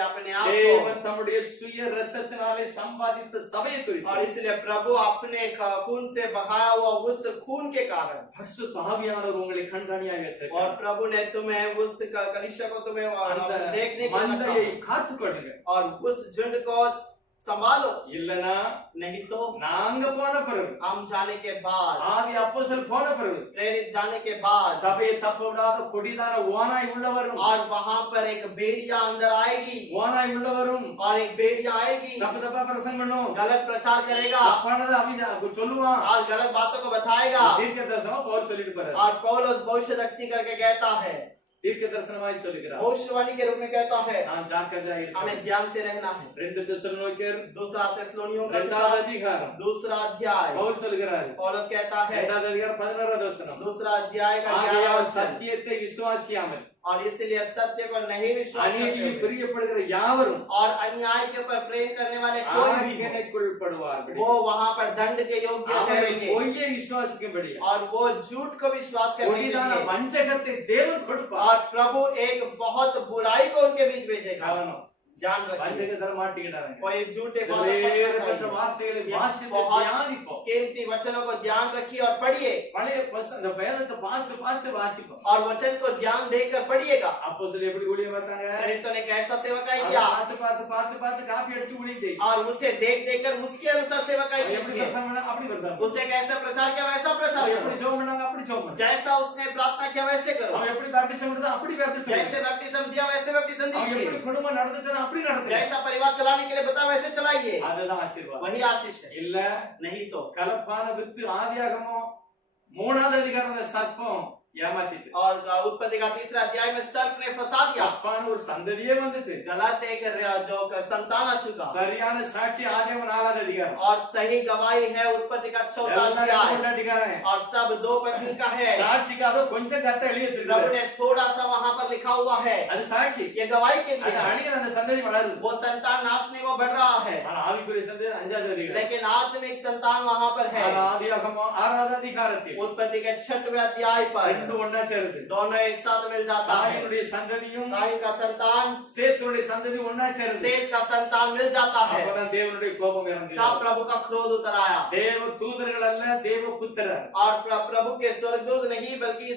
अपने आप को, தேவன் தம்முடைய சுய இரத்தத்தினாலே சம்பாதித்த சபையை और குறித்தும் इसलिए प्रभु अपने खून से बहाया हुआ उस खून के कारण, பரிசுத்த ஆவியானவர் உங்களை கண்காணியாக और வைத்திருக்கிறார். प्रभु ने तुम्हें उस कलीसिया को तुम्हें அந்த देखने को மந்தையை रखा, காத்துக்கொள்ளுங்க और उस झुंड को संभालो, இல்லனா नहीं तो நாங்க போன பிறகு हम जाने के बाद, ஆதி அப்போஸ்தலர் போன பிறகு प्रेरित जाने के बाद, சபையை தப்ப விடாத கொடிதான ஓனாய் உள்ளவரும் और वहां पर एक भेड़िया अंदर आएगी, ஓனாய் உள்ளவரும் और एक भेड़िया आएगी, தப்பு தப்பா பிரசங்கம் பண்ணும் गलत प्रचार करेगा, தப்பானதை சொல்லுவான் और गलत बातों को बताएगा। தீர்க்க தரிசனமா பவுல் சொல்லிட்டு போறாரு और पौलुस भविष्यवाणी करके कहता है, தீர்க்க தரிசனமாய் சொல்லுகிறார் भविष्यवाणी के रूप में कहता है, நான் ஜாக்கிரதையா हमें இருக்கணும். ध्यान से रहना है। 2 தெசலோனிக்கேயர் दूसरा थिस्सलुनीयों का 2வது किताब, அதிகாரம் दूसरा अध्याय, பவுல் சொல்லுகிறார் पौलुस कहता है, 2வது அதிகாரம் 16வது வசனம் दूसरा अध्याय का 11वां ஆகையால் वचन, சத்தியத்தை விசுவாசியாமல் और इसलिए सत्य को नहीं विश्वास அநீதியில் करते हुए, பிரியப்படுகிற யாவரும் और अन्याय के ऊपर प्रेम करने वाले कोई भी हो, ஆவிகனைக்குள் படுவார்கள். वो वहां पर दंड के योग्य அவர்கள் ठहरेंगे, பொய்யை விசுவாசிக்கும்படி और वो झूठ को विश्वास करने के கொடிதான लिए, வஞ்சகத்தை தேவன் கொடுப்பார். और प्रभु एक बहुत बुराई को उनके बीच भेजेगा। கவனம், ध्यान रखिए, வஞ்சகத்துல மாட்டிக்கிட்டாங்க. कोई झूठे இந்த बातों में फंसना வேறுபட்ட चाहिए। வார்த்தைகளை ये வாசித்து बहुत தியானிப்போம். कीमती वचनों को ध्यान रखिए और पढ़िए, பழைய அந்த வேதத்தை பார்த்து பார்த்து வாசிப்போம். और वचन को ध्यान देकर पढ़िएगा। அப்போஸ்தலர் எப்படி ஊழியம் பார்த்தாங்க? प्रेरितों ने कैसा सेवकाई அதை किया, பார்த்து பார்த்து பார்த்து பார்த்து காப்பி அடிச்சு ஊழியம் செய்யும். और उसे देख देख कर उसके अनुसार सेवकाई எப்படி कीजिए। பிரசங்கம் பண்ணா அப்படி பிரசங்கம். उसे कैसा प्रचार किया वैसा प्रचार அவன் करो, எப்படி ஜெபம் பண்ணாங்க அப்படி ஜெபம் பண்ணு. जैसा उसने प्रार्थना किया वैसे करो, அவன் எப்படி பேப்டிசம் எடுத்தா அப்படி பேப்டிசம் जैसे எடு. बैप्टिज्म दिया वैसे बैप्टिज्म அவன் दीजिए, எப்படி குடும்பம் நடத்துச்சோ அப்படி நடத்து. जैसा परिवार चलाने के लिए बताओ वैसे चलाइए, அதுதான் ஆசீர்வாதம். वही आशीष है। இல்ல नहीं तो கலப்பான வித்து ஆதியாகமம் 3வது அதிகாரம் சர்ப்பம் ஏமாத்திட்டு और उत्पत्ति का 3 अध्याय में सर्प ने फंसा दिया। தப்பான ஒரு சந்ததியே வந்துட்டு गलत एक जो संतान आ चुका சரியான சாட்சி ஆதியாகமம் 4வது அதிகாரம் और सही गवाही है उत्पत्ति का 4 எல்லாம் अध्याय கொண்டாட்டிக்காரன் और सब 2 पत्नी का है। சாட்சிக்காக கொஞ்சம் கத்தை எழுதி प्रभु வச்சிருக்காரு ने थोड़ा सा वहां पर लिखा हुआ है, அது சாட்சி ये गवाही के அது लिए है। அழிகிற அந்த சந்ததி வளருது वो संतान नाशने को बढ़ रहा है, ஆனா ஆவிக்குரிய சந்ததி 5வது அதிகாரம் लेकिन आत्मिक संतान वहां पर है। ஆனா ஆதியாகமம் 6வது அதிகாரத்தில் उत्पत्ति के 6वें अध्याय पर ரெண்டு ஒண்ணா சேருது दोनों एक साथ मिल जाता है। காயினுடைய சந்ததியும் काइन का संतान சேத்துடைய சந்ததி ஒண்ணா சேருது सेत का संतान मिल जाता है। அப்பதான் தேவனுடைய கோபம் இறங்குது तब प्रभु का क्रोध उतर आया தேவ தூதர்கள் அல்ல தேவ புத்திரர் और प्रभु के स्वर्गदूत नहीं बल्कि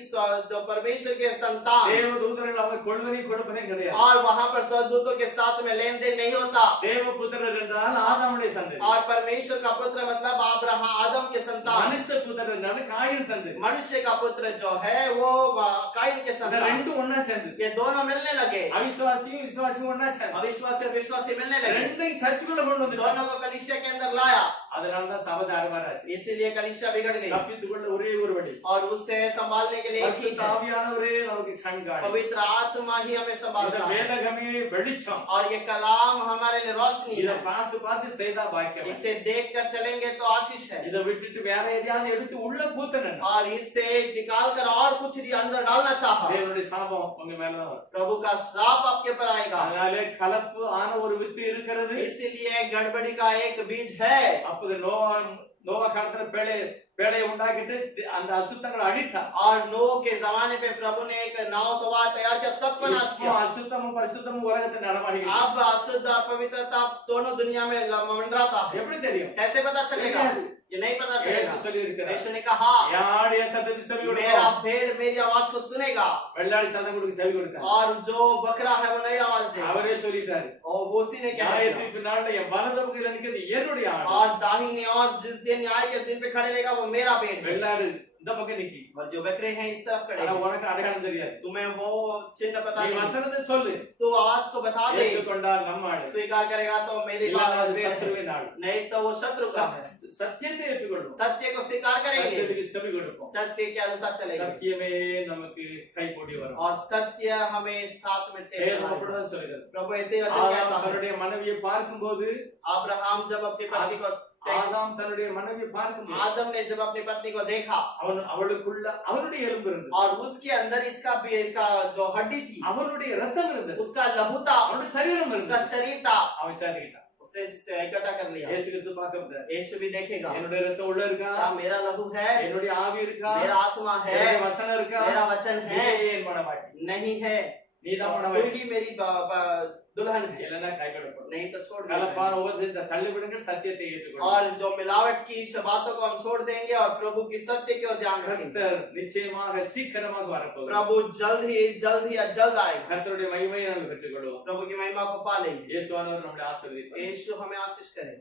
जो परमेश्वर के संतान, தேவ தூதர்கள் அவர் கொள்வதை கொடுப்பதே கிடையாது और वहां पर स्वर्गदूतों के साथ में लेन देन नहीं होता। தேவ புத்திரர் என்றால் ஆதாமுடைய சந்ததி और परमेश्वर का पुत्र मतलब अब्राहम आदम के संतान, மனுஷ புத்திரர் என்றால் காயின் சந்ததி मनुष्य का पुत्र जो है वो काइन के இந்த संतान। ரெண்டு ஒண்ணா சேர்ந்து ये दोनों मिलने लगे, அவிசுவாசியும் விசுவாசியும் ஒண்ணா சேர்ந்து अविश्वासी और विश्वासी मिलने लगे, ரெண்டையும் சர்ச்சுக்குள்ள கொண்டு வந்துட்டாங்க दोनों को कलीसिया के अंदर लाया। அதனாலதான் சபை தாறுமாறாச்சு इसीलिए कलीसिया बिगड़ गई தப்பித்துக் கொள்ள ஒரே ஒரு வழி और उससे संभालने के लिए एक ही பரிசுத்த है, ஆவியானவரே நமக்கு கண்காணி पवित्र आत्मा ही हमें இந்த संभालता है। வேதகமே வெளிச்சம் और ये कलाम हमारे लिए रोशनी இத है, பார்த்து பார்த்து செய்தா பாக்கியம் इसे देख कर चलेंगे तो आशीष है। இத விட்டுட்டு வேற எதையாவது எடுத்து உள்ள பூத்தனன் और इससे निकाल कर और कुछ अंदर डालना चाहा, தேவனுடைய சாபம் உங்க மேலதான் வரும் प्रभु का श्राप आपके ऊपर आएगा। அதனாலே கலப்பு ஆன ஒரு வித்து இருக்கிறது इसीलिए गड़बड़ी का एक बीज है। அப்போது நோவா காலத்துல பேழையை உண்டாக்கிட்டு அந்த அசுத்தங்களை அழித்தான் और नूह के जमाने पे प्रभु ने एक नाव सवार तैयार किया, सबको नाश இப்போ किया। அசுத்தமும் பரிசுத்தமும் உலகத்தை நடமாடிக்கிட்டு अब अशुद्ध और पवित्रता दोनों दुनिया में मंडराता है। எப்படி தெரியும் कैसे पता चलेगा? ये नहीं पता இயேசு चलेगा। சொல்லி இருக்கிறார் यीशु ने कहा, யார் என் சத்தத்துக்கு செவி मेरा கொடுக்கும் भेड़ मेरी आवाज को सुनेगा வெள்ளாடி சத்தம் கொடுக்க செவி கொடுத்தார் और जो बकरा है वो नई आवाज देगा। அவரே சொல்லிட்டாரு और वो उसी ने क्या किया। நியாயத்துக்கு நாள்ல என் வலது பக்கத்துல நிக்கிறது என்னுடைய ஆடு और दाहिने और जिस दिन न्याय के दिन पे खड़े रहेगा वो मेरा पेट है, வெள்ளாடு இந்த பக்கம் நிக்கி और जो बकरे हैं इस तरफ खड़े ஆனா हैं। உனக்கு அடையாளம் தெரியாது तुम्हें वो चिन्ह पता நீ नहीं, வசனத்தை சொல்லு तो आवाज को बता दे। ஏற்றுக்கொண்டால் நம்ம ஆடு स्वीकार करेगा तो मेरी இல்லைன்னா बात அது है, சத்துருவின் ஆடு नहीं तो वो शत्रु का है। சத்தியத்தை ஏற்றுக்கொள்ளும் सत्य को स्वीकार करेंगे, சத்தியத்துக்கு செவி கொடுப்போம் सत्य के अनुसार चलेंगे சத்தியமே நமக்கு கைகூடி வரும் और सत्य हमें साथ में தேவன் चलेगा। அப்படிதான் சொல்லுகிறது प्रभु ऐसे ही वचन ஆதாம் कहता है। தன்னுடைய மனைவியை பார்க்கும்போது अब्राहम जब अपनी पत्नी को ஆதாம் தன்னுடைய மனைவியை பார்க்கும்போது आदम ने जब अपनी पत्नी को देखा அவளுக்குள்ள அவனுடைய எலும்பு இருந்தது और उसके अंदर इसका जो हड्डी थी, அவனுடைய ரத்தம் இருந்தது उसका लहू था, அவனுடைய சரீரம் उसका இருந்தது शरीर था, அவன் சேர்த்துக்கிட்டான் उसे इकट्ठा कर लिया। இயேசு கிறிஸ்து பார்க்க यीशु भी देखेगा, என்னுடைய ரத்தம் உள்ள இருக்கா क्या मेरा लहू है, என்னுடைய ஆவி இருக்கா मेरा आत्मा है, என்னுடைய வசனம் இருக்கா मेरा वचन है, நீயே என் மணவாட்டி नहीं है, நீதான் तू மணவாட்டி ही मेरी दुल्हन है, இல்லைன்னா கைவிடப்படும் नहीं तो छोड़ கலப்பான देंगे। உபதேசத்தை தள்ளிவிடுங்கள் சத்தியத்தை ஏற்றுக்கொள்ளுங்கள் और जो मिलावट की इस बातों को हम छोड़ देंगे और प्रभु की सत्य की ओर ध्यान रखेंगे। கர்த்தர் நிச்சயமாக சீக்கிரமாக வரப்போகிறார் प्रभु जल्द ही जल्द आएगा, கர்த்தருடைய மகிமையை நாம் பெற்றுக்கொள்வோம் प्रभु की महिमा को पा लेंगे। இயேசுவானவர் நம்மளை ஆசீர்வதிப்பார் यीशु हमें आशीष करे।